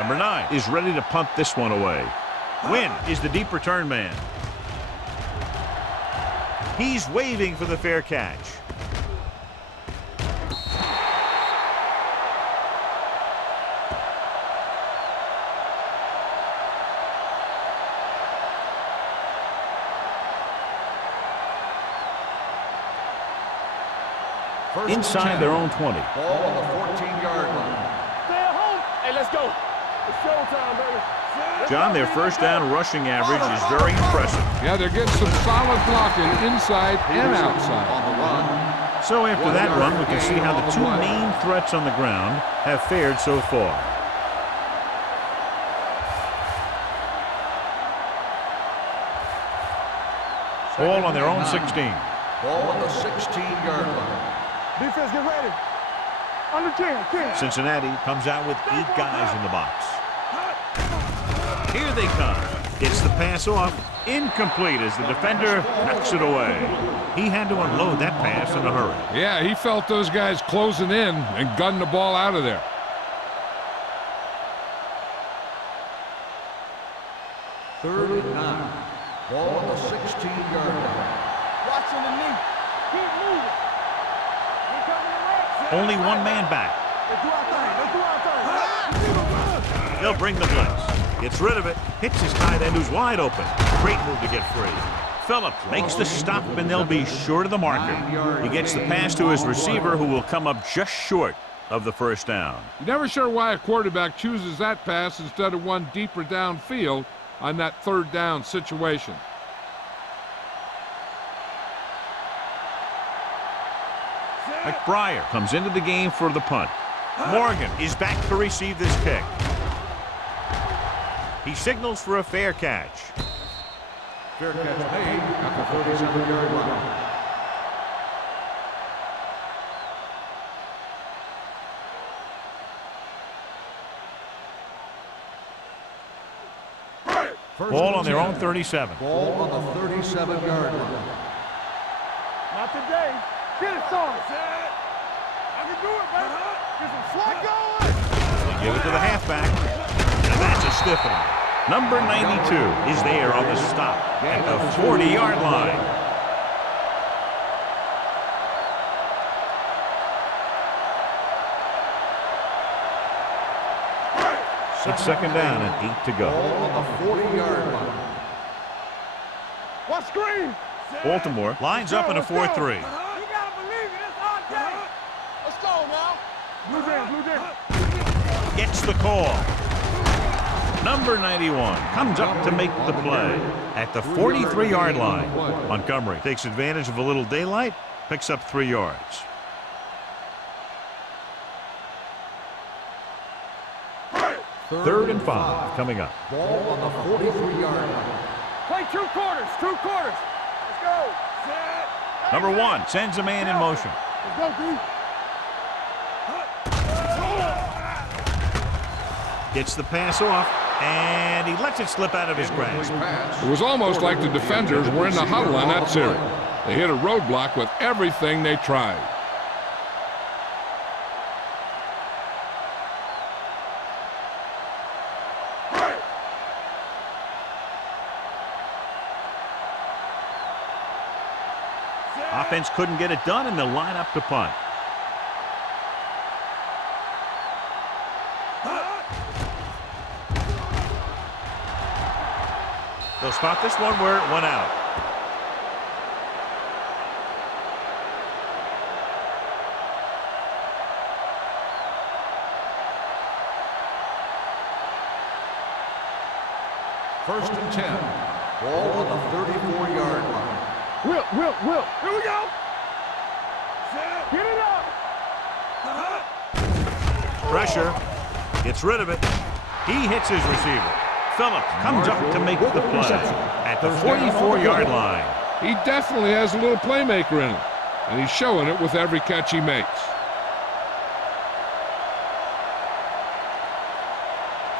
Number 9 is ready to punt this one away. Wynn is the deep return man. He's waving for the fair catch. Inside their own 20. Ball on the 14-yard line. Stay at home. Hey, let's go. It's showtime, baby. John, their first down rushing average is very impressive. Yeah, they're getting some solid blocking inside and outside. On the run. So after that run, we can see how the two main threats on the ground have fared so far. Ball on their own 16. Ball on the 16-yard line. Defense, get ready. Under 10. Cincinnati comes out with 8 guys in the box. Here they come. Gets the pass off. Incomplete as the defender knocks it away. He had to unload that pass in a hurry. Yeah, he felt those guys closing in and gunned the ball out of there. Third and 9. Ball on the 16-yard line. Watching the knee. Keep moving. Keep coming around. Only one man back. Let's do our thing. Let's do our thing. They'll bring the blitz. Gets rid of it. Hits his tight end who's wide open. Great move to get free. Phillips makes the stop and they'll be short of the marker. He gets the pass to his receiver who will come up just short of the first down. You're never sure why a quarterback chooses that pass instead of one deeper downfield on that third down situation. McBriar comes into the game for the punt. Morgan is back to receive this kick. He signals for a fair catch. Fair catch made at the 37-yard line. Ball on their own 37. Ball on the 37-yard line. Not today. Get it, son. I can do it, baby. Get some slot going. They give it to the halfback. And that's a stiff one. Number 92 is there on the stop at the 40-yard line. It's second down and 8 to go. Ball on the 40-yard line. Watch screen. Baltimore lines up in a 4-3. You gotta believe it. It's our day. Let's go now. Blue down. Gets the call. Number 91 comes up to make the play at the 43-yard line. Montgomery takes advantage of a little daylight, picks up 3 yards. Third and 5 coming up. Ball on the 43-yard line. Play 2 quarters. 2 quarters. Let's go. Number 1 sends a man in motion. Let's go, D. Gets the pass off, and he lets it slip out of his grasp. It was almost like the defenders were in the huddle on that series. They hit a roadblock with everything they tried. Offense couldn't get it done, and they'll line up to punt. They'll spot this one where it went out. First and 10. Ball on the 34-yard line. Will. Here we go. Get it up. Pressure. Gets rid of it. He hits his receiver. Phillips comes up to make the play at the 44-yard line. He definitely has a little playmaker in him, and he's showing it with every catch he makes.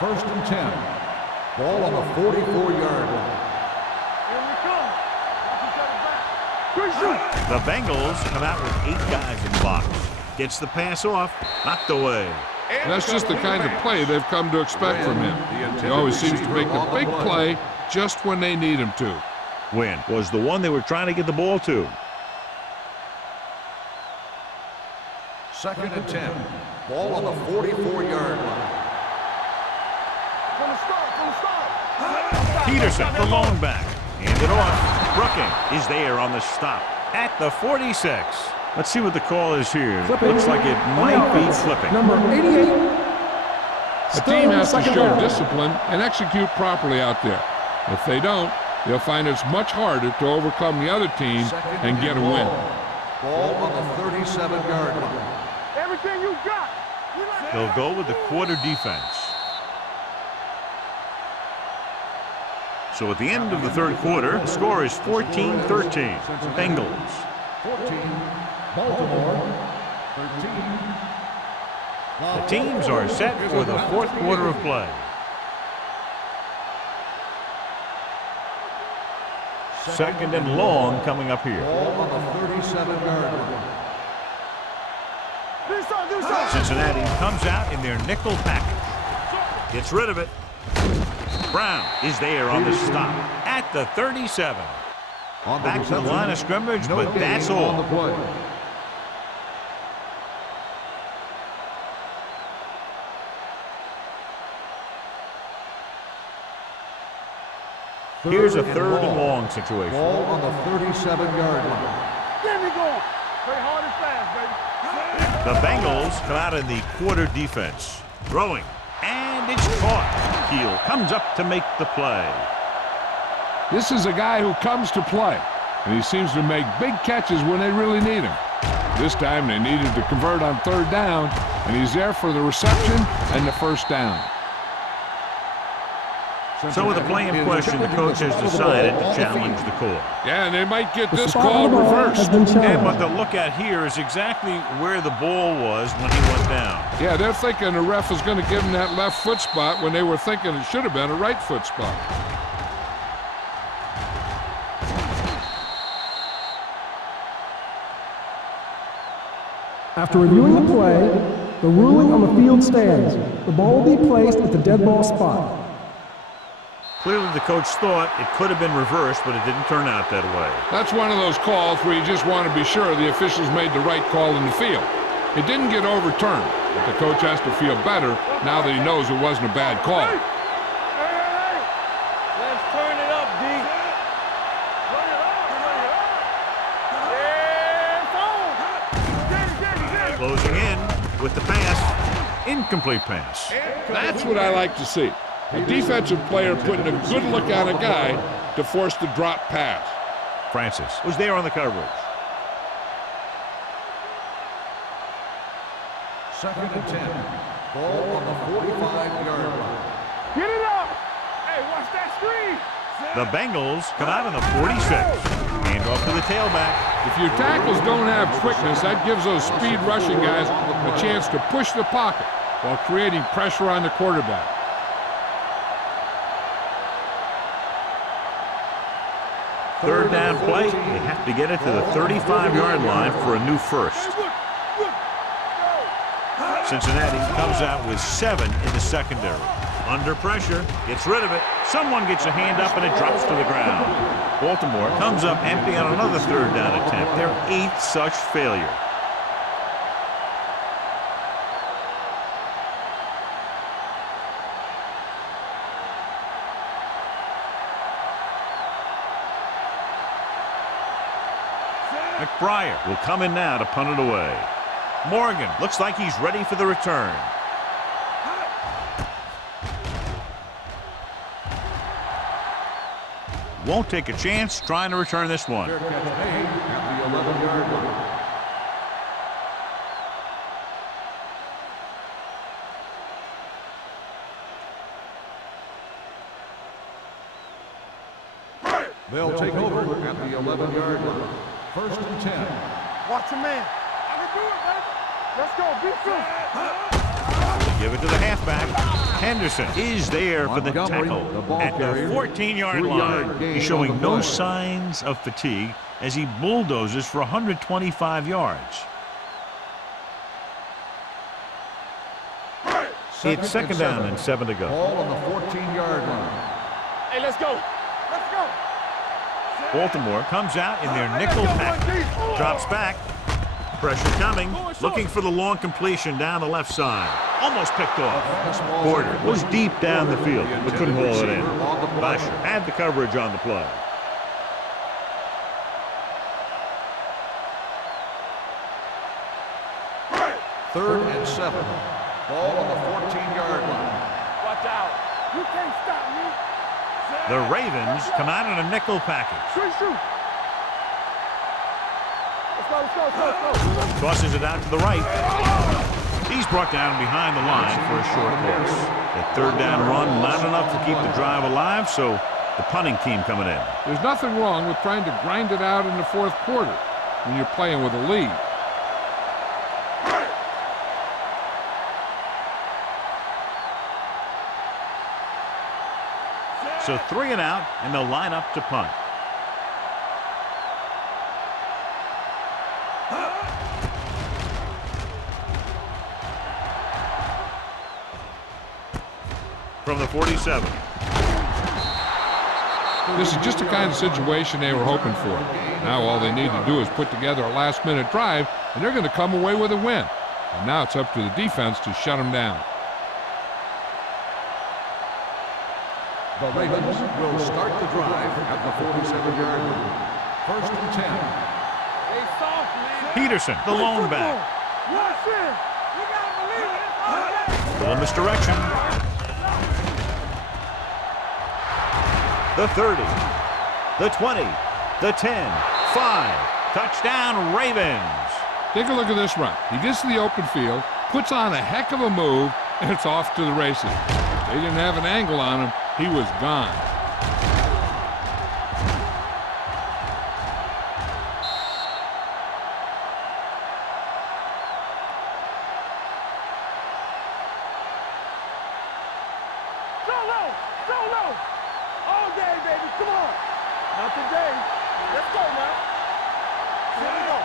First and 10. Ball on the 44-yard line. Here we come. Watch each other back. Good shoot. The Bengals come out with 8 guys in the box. Gets the pass off. Knocked away. And that's just the kind of play they've come to expect from him. He always seems to make a big play just when they need him to. Win was the one they were trying to get the ball to. 2nd and 10. Ball on the 44-yard line. From the start. Peterson, the lone back. Hand it off. Brooking is there on the stop at the 46. Let's see what the call is here. Looks like it might be flipping. Number 88. A team has to show discipline and execute properly out there. If they don't, they'll find it's much harder to overcome the other team and get a win. Ball on the 37-yard line. Everything you got. They'll go with the quarter defense. So at the end of the third quarter, the score is 14-13. Bengals. 14, Baltimore, 13. The teams are set for the fourth quarter of play. Second and long coming up here. Ball on the 37-yard line. Cincinnati comes out in their nickel package. Gets rid of it. Brown is there on the stop at the 37. Back to the line of scrimmage, but that's all. Here's a third and long situation. Ball on the 37-yard line. There we go. Play hard and fast, baby. The Bengals come out in the quarter defense. Throwing, and it's caught. Keel comes up to make the play. This is a guy who comes to play, and he seems to make big catches when they really need him. This time they needed to convert on third down, and he's there for the reception and the first down. So with the play in question, the coach has decided to challenge the call. Yeah, and they might get this call reversed. And what they'll look at here is exactly where the ball was when he went down. Yeah, they're thinking the ref is going to give him that left foot spot when they were thinking it should have been a right foot spot. After reviewing the play, the ruling on the field stands. The ball will be placed at the dead ball spot. Clearly the coach thought it could have been reversed, but it didn't turn out that way. That's one of those calls where you just want to be sure the officials made the right call in the field. It didn't get overturned, but the coach has to feel better now that he knows it wasn't a bad call. Let's turn it up, D. Closing in with the pass. Incomplete pass. That's what I like to see. A defensive player putting a good look on a guy to force the drop pass. Francis was there on the coverage. 2nd and 10. Ball on the 45-yard line. Get it up. Hey, watch that screen. The Bengals come out in the 46. Hand off to the tailback. If your tackles don't have quickness, that gives those speed rushing guys a chance to push the pocket while creating pressure on the quarterback. Third down play. They have to get it to the 35-yard line for a new first. Cincinnati comes out with 7 in the secondary. Under pressure, gets rid of it. Someone gets a hand up and it drops to the ground. Baltimore comes up empty on another third down attempt. Their 8th such failure. McBriar will come in now to punt it away. Morgan looks like he's ready for the return. Won't take a chance trying to return this one. At the 11-yard line. They'll take over at the 11-yard line. 1st and 10. Watch your man. I can do it, baby. Let's go. Be true. Give it to the halfback. Henderson is there for the tackle at the 14-yard line. He's showing no signs of fatigue as he bulldozes for 125 yards. It's second down and 7 to go. Ball on the 14-yard line. Hey, let's go. Let's go. Baltimore comes out in their nickel package. Drops back. Pressure coming. Looking for the long completion down the left side. Almost picked off. Porter was deep down the field, but couldn't haul it in. Basher had the coverage on the play. Third and 7. Ball on the 14-yard line. Watch out. You can't stop me. The Ravens come out in a nickel package. Shoot. Let's go. Tosses it out to the right. He's brought down behind the line for a short loss. That third down run, not enough to keep the drive alive, so the punting team coming in. There's nothing wrong with trying to grind it out in the fourth quarter when you're playing with a lead. So 3 and out, and they'll line up to punt. From the 47. This is just the kind of situation they were hoping for. Now all they need to do is put together a last-minute drive, and they're going to come away with a win. And now it's up to the defense to shut them down. The Ravens will start the drive at the 47-yard line. First and 10. Hey, soft, man. Peterson, the lone back. Watch it. You gotta believe it. Little misdirection. The 30, the 20, the 10, 5. Touchdown, Ravens. Take a look at this run. He gets to the open field, puts on a heck of a move, and it's off to the races. They didn't have an angle on him. He was gone. Solo. All day, baby. Come on. Not today. Let's go, man. Here we go.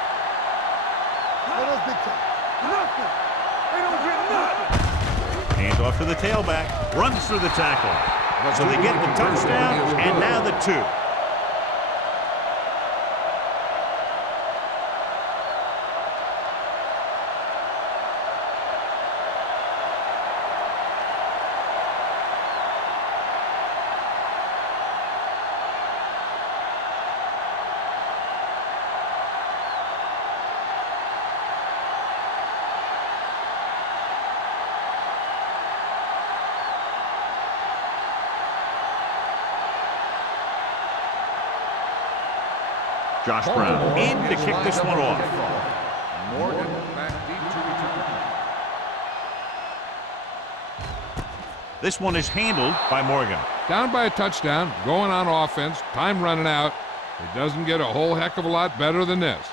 Let us big time. Nothing. They don't get nothing. Hand off to the tailback. Runs through the tackle. So they get the touchdown, and now the 2. Josh Brown in to kick this one off. Morgan back deep to return. This one is handled by Morgan. Down by a touchdown, going on offense, time running out. It doesn't get a whole heck of a lot better than this.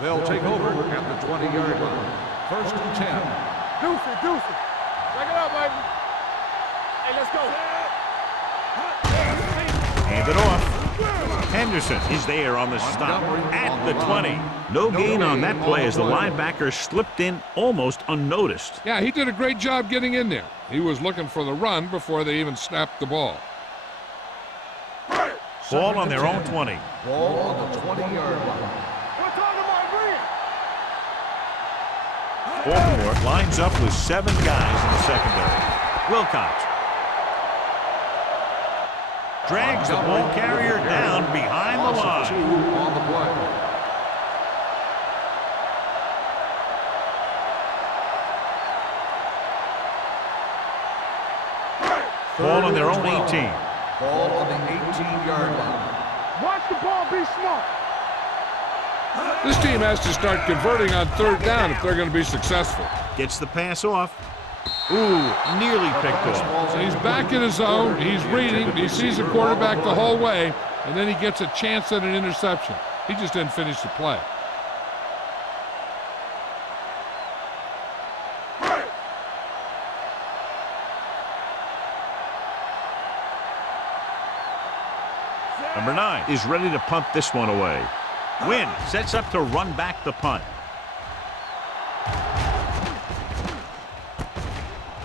They'll take over at the 20-yard line. First and 10. Deuce it. Check it out, baby. Hey, let's go. Hand it off. Henderson is there on the stop at the 20. No gain on that play as the linebacker slipped in almost unnoticed. Yeah, he did a great job getting in there. He was looking for the run before they even snapped the ball. Ball on their own 20. Ball on the 20-yard line. We're talking about bring it. Baltimore lines up with 7 guys in the secondary. Wilcox drags the ball carrier down behind the line. 2 on the play. Ball on their own 18. Ball on the 18-yard line. Watch the ball, be smart. This team has to start converting on third down if they're going to be successful. Gets the pass off. Ooh, nearly picked off. So he's back in his zone, he's reading, he sees the quarterback the whole way, and then he gets a chance at an interception. He just didn't finish the play. Number 9 is ready to punt this one away. Wynn sets up to run back the punt.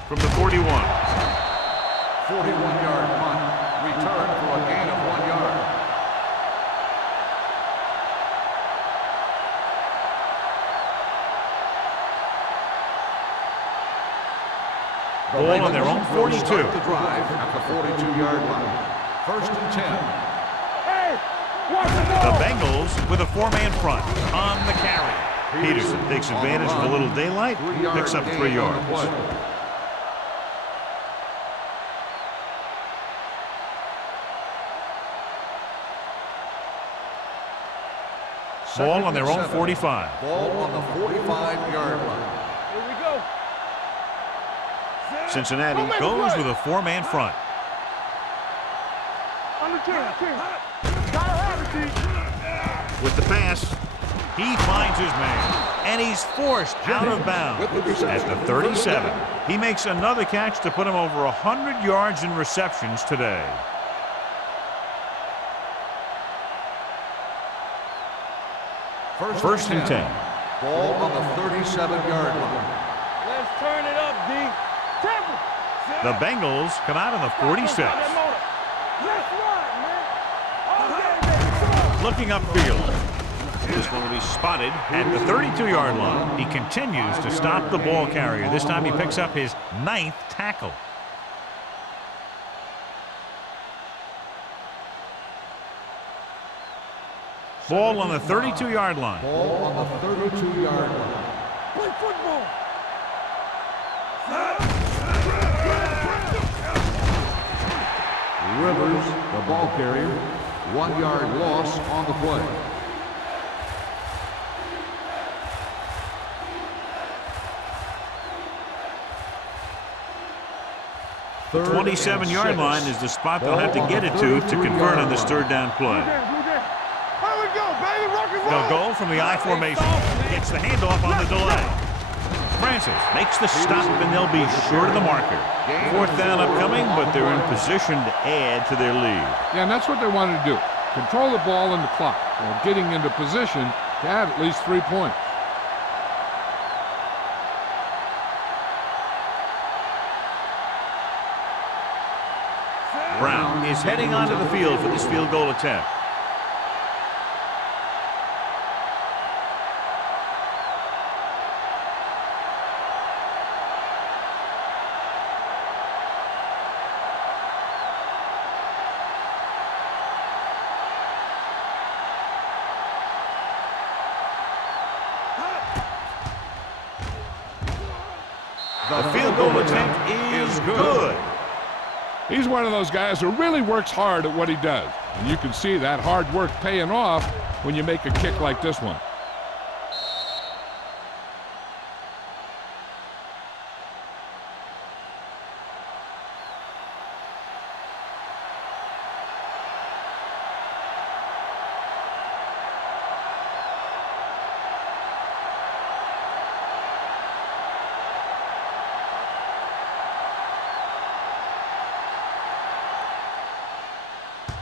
From the 41. 41-yard punt. Return for a gain of 1 yard. Ball on their own 42. Start the drive at the 42-yard line. First and 10. Hey, watch the The ball. Bengals with a 4-man front on the carry. Peterson takes advantage of a little daylight, picks up 3 yards. Ball on their own 45. Ball on the 45-yard line. Here we go. Cincinnati goes with a 4-man front. On the 10. Gotta have it, D. With the pass, he finds his man, and he's forced out of bounds at the 37. He makes another catch to put him over 100 yards in receptions today. First and 10. Ball on the 37-yard line. Let's turn it up, D. Temple. The Bengals come out on the 46. Let's run, man. All day, baby. Come on. Looking upfield. This one will be spotted at the 32-yard line. He continues to stop the ball carrier. This time he picks up his 9th tackle. Ball on the 32-yard line. Ball on the 32-yard line. Play football. Rivers, the ball carrier. 1 yard loss on the play. The 27-yard line is the spot they'll have to get it to convert on this third down play. Here we go, baby. Rock and roll. They'll go from the I formation. Gets the handoff on the delay. Francis makes the stop, and they'll be sure to the marker. 4th down upcoming, but they're in position to add to their lead. Yeah, and that's what they wanted to do. Control the ball and the clock while getting into position to add at least 3 points. Brown is heading onto the field for this field goal attempt. The field goal attempt is good. He's one of those guys who really works hard at what he does. And you can see that hard work paying off when you make a kick like this one.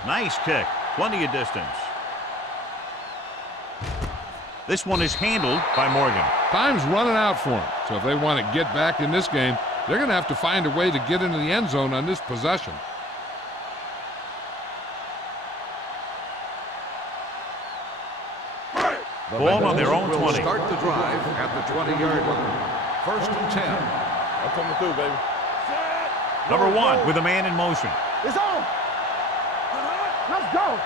Nice kick. Plenty of distance. This one is handled by Morgan. Time's running out for him. So if they want to get back in this game, they're going to have to find a way to get into the end zone on this possession. Ball on their own 20. Start the drive at the 20-yard line. First and 10. I'm coming through, baby. Number 1 with a man in motion. It's on. Let's go.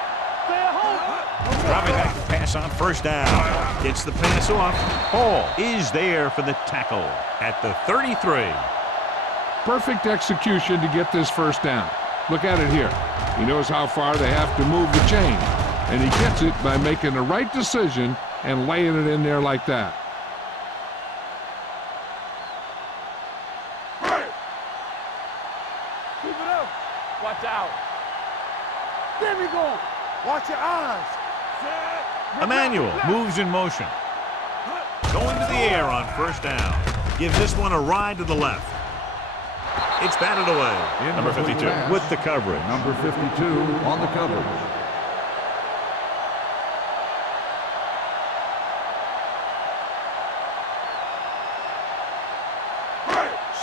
Stay at home. Dropping back to pass on first down. Gets the pass off. Hall is there for the tackle at the 33. Perfect execution to get this first down. Look at it here. He knows how far they have to move the chain. And he gets it by making the right decision and laying it in there like that. Keep it up. Watch out. There we go. Watch your eyes. Emmanuel moves in motion. Going to the air on first down. Gives this one a ride to the left. It's batted away. Number 52 with the coverage. Number 52 on the coverage.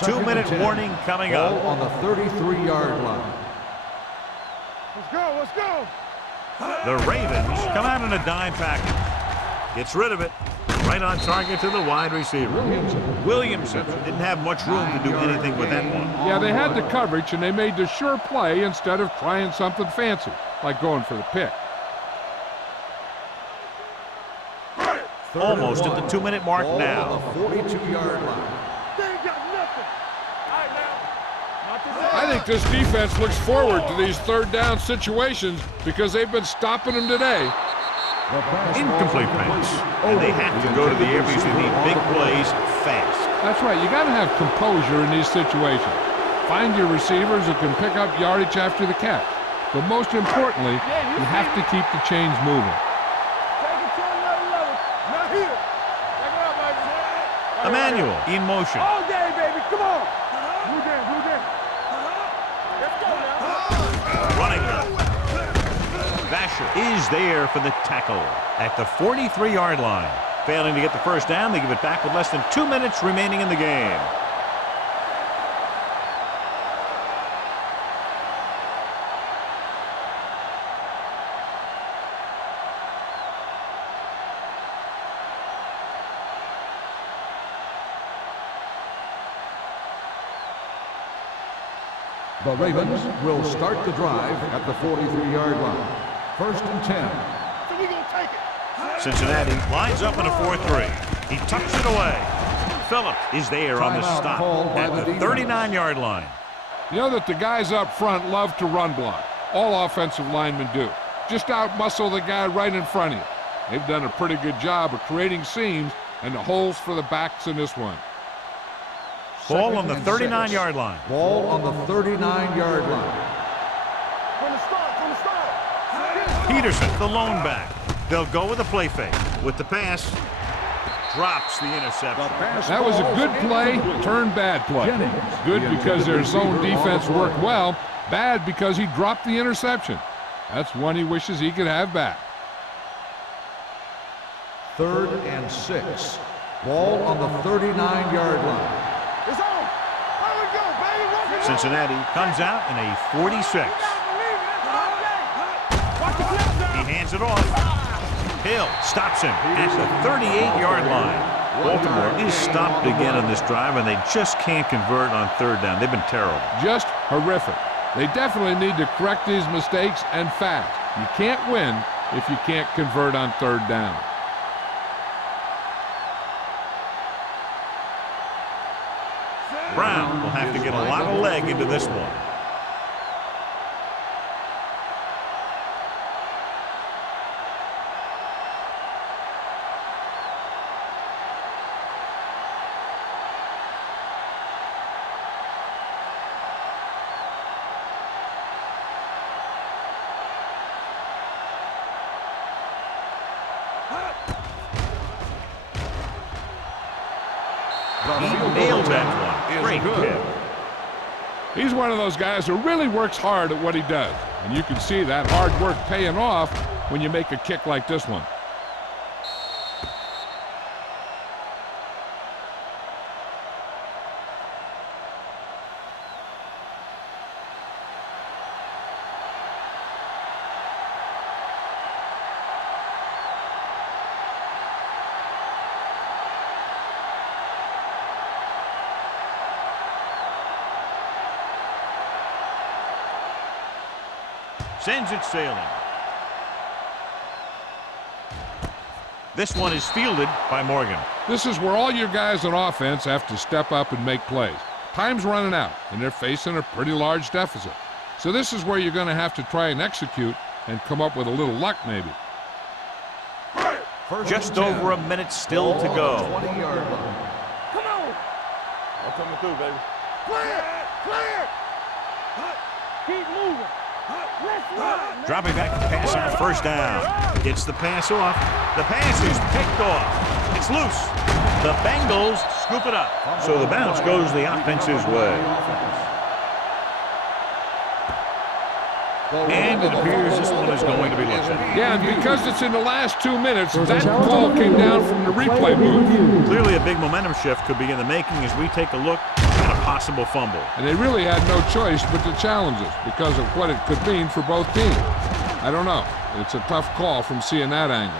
2-minute warning coming Ball up. on the 33-yard line. Let's go, let's go. The Ravens come out in a dime package. Gets rid of it. Right on target to the wide receiver. Williamson didn't have much room to do anything with that one. Yeah, they had the coverage, and they made the sure play instead of trying something fancy, like going for the pick. Almost at the 2-minute mark Ball now. on the 42-yard line. They ain't got nothing. All right, now. Not today. I think this defense looks forward to these third down situations because they've been stopping them today. Incomplete pass. And they have to go to the air because they need big plays fast. That's right. You got to have composure in these situations. Find your receivers who can pick up yardage after the catch. But most importantly, you have to keep the chains moving. Take it to another level. Not here. Check it out, baby. Emmanuel in motion. All day, baby. Come on. Blue game, blue game. Let's go now. Running her. Vasher is there for the tackle at the 43-yard line. Failing to get the first down, they give it back with less than 2 minutes remaining in the game. The Ravens will start the drive at the 43-yard line. 1st and 10. So we gonna take it. Cincinnati lines up in a 4-3. He tucks it away. Phillips is there on the Timeout stop called by at the the defense. 39-yard line. You know that the guys up front love to run block. All offensive linemen do. Just out-muscle the guy right in front of you. They've done a pretty good job of creating seams and the holes for the backs in this one. Ball on Second the and 39-yard 6. line. Ball on the 39-yard line. From the start. Peterson, the lone back. They'll go with a play fake. With the pass, drops the interception. That was a good play, turned bad play. Good because their zone defense worked well. Bad because he dropped the interception. That's one he wishes he could have back. 3rd and 6. Ball on the 39-yard line. It's on. There we go, baby. Walk it Cincinnati comes out in a 46. He hands it off. Hill stops him at the 38-yard line. Baltimore is stopped again on this drive, and they just can't convert on 3rd down. They've been terrible. Just horrific. They definitely need to correct these mistakes and fast. You can't win if you can't convert on 3rd down. Brown will have to get a lot of leg into this one. He nailed that one. Great kick. He's one of those guys who really works hard at what he does. And you can see that hard work paying off when you make a kick like this one. Sends it sailing. This one is fielded by Morgan. This is where all your guys on offense have to step up and make plays. Time's running out, and they're facing a pretty large deficit. So this is where you're going to have to try and execute and come up with a little luck maybe. Just over a minute still to go. 20-yard line. Come on. I'm coming through, baby. Clear. Clear. Keep moving. Let's run. Dropping back to pass on 1st down. Gets the pass off. The pass is picked off. It's loose. The Bengals scoop it up. So the bounce goes the offense's way. And it appears this one is going to be looked at. Yeah, and because it's in the last 2 minutes, that call came down from the replay booth. Clearly a big momentum shift could be in the making as we take a look at a possible fumble. And they really had no choice but to challenge us because of what it could mean for both teams. I don't know. It's a tough call from seeing that angle.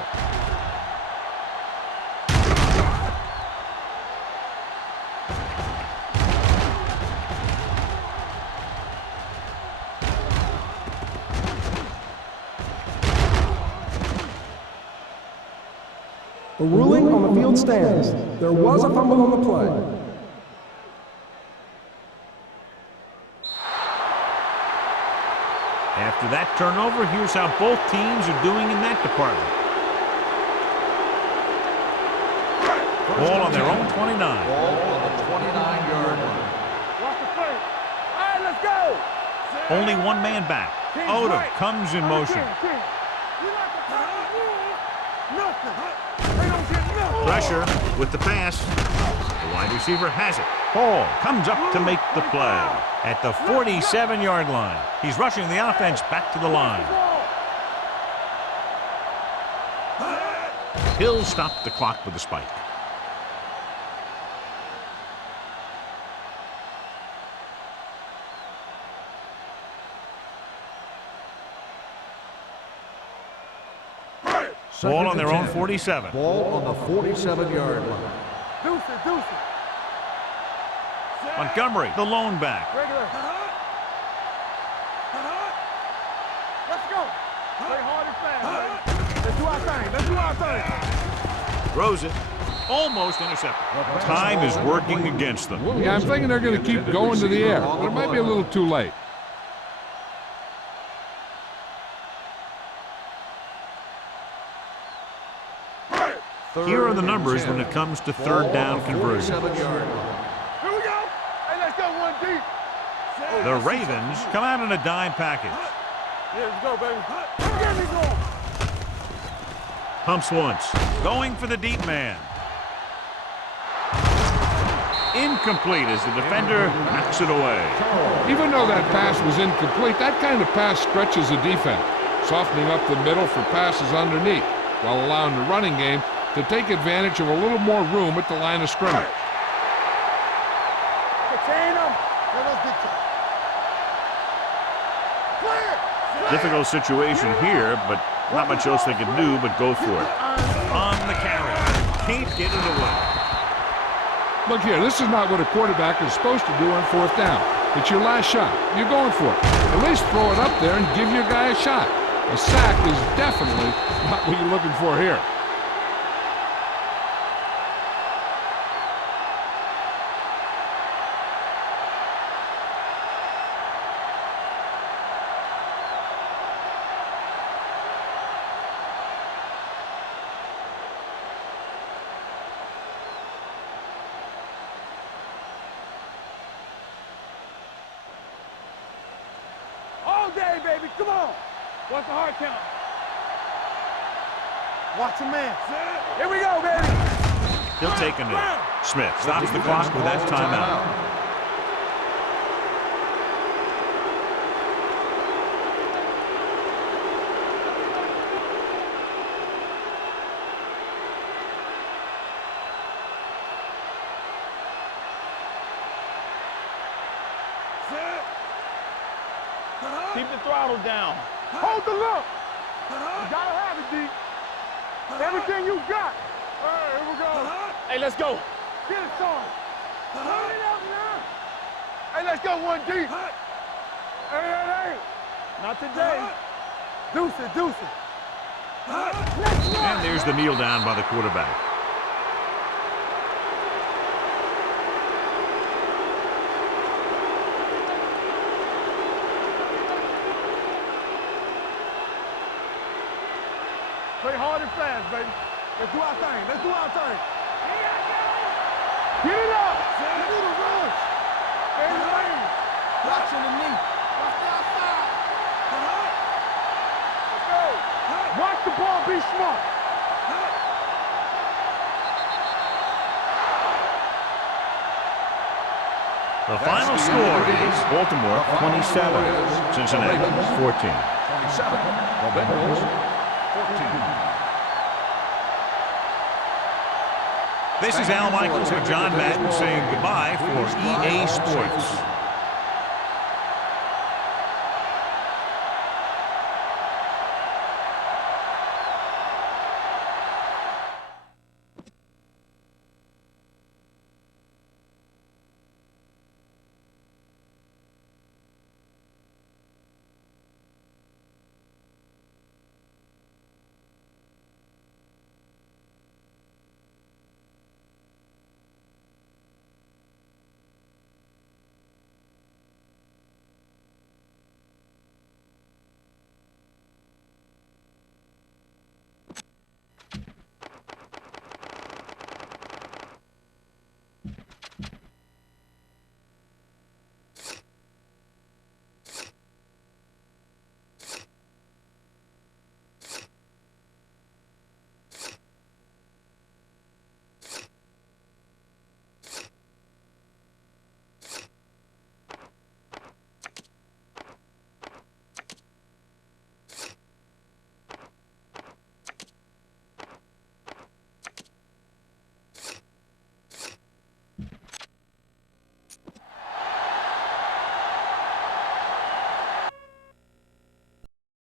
The ruling on the field stands. There was a fumble on the play. After that turnover, here's how both teams are doing in that department. Ball on their own 29. Ball on the 29-yard line. Watch the play. All right, let's go. Only one man back. Odom comes in motion. You like to talk to me? Nothing. They don't get nothing. Pressure with the pass. The wide receiver has it. Hall comes up to make the play at the 47-yard line. He's rushing the offense back to the line. He'll stop the clock with a spike. Ball on their own 47. Ball on the 47-yard line. Deuce it. Montgomery, the lone back. Regular. Let's go. Play hard and fast, baby. Let's do our thing. Throws it. Almost intercepted. Time is working against them. Yeah, I'm thinking they're going to keep going to the air, but it might be a little too late. Here are the numbers when it comes to third down conversions. 47-yard line. Here we go. Hey, let's go one deep. The Ravens come out in a dime package. Yeah, let's go, baby. Get me going. Pumps once. Going for the deep man. Incomplete as the defender knocks it away. Even though that pass was incomplete, that kind of pass stretches the defense, softening up the middle for passes underneath, while allowing the running game to take advantage of a little more room at the line of scrimmage. Contain them. Let us get you. Clear. Difficult situation here, but not much else they can do but go for it. On the carry. Can't get it away. Look here, this is not what a quarterback is supposed to do on fourth down. It's your last shot. You're going for it. At least throw it up there and give your guy a shot. A sack is definitely not what you're looking for here. All day, baby. Come on. What's the hard count? Watch your man. Here we go, baby. He'll take a knee. Smith stops the clock with that timeout. Keep the throttle down. Hold the look. You gotta have it, D. Everything you got. All right, here we go. Hey, let's go. Get it, son. Turn it up now. Hey, let's go one deep. Hey. Not today. Deuce it. And there's the kneel down by the quarterback. Play hard and fast, baby. Let's do our thing. Get it up. Do the rush. Stay in the lane. Watching the knee. Watch the outside. Let's go. Watch the ball. Be smart. The final score is Baltimore 27, Cincinnati 14. 27. The Bengals 14. This is Al Michaels with John Madden saying goodbye for EA Sports.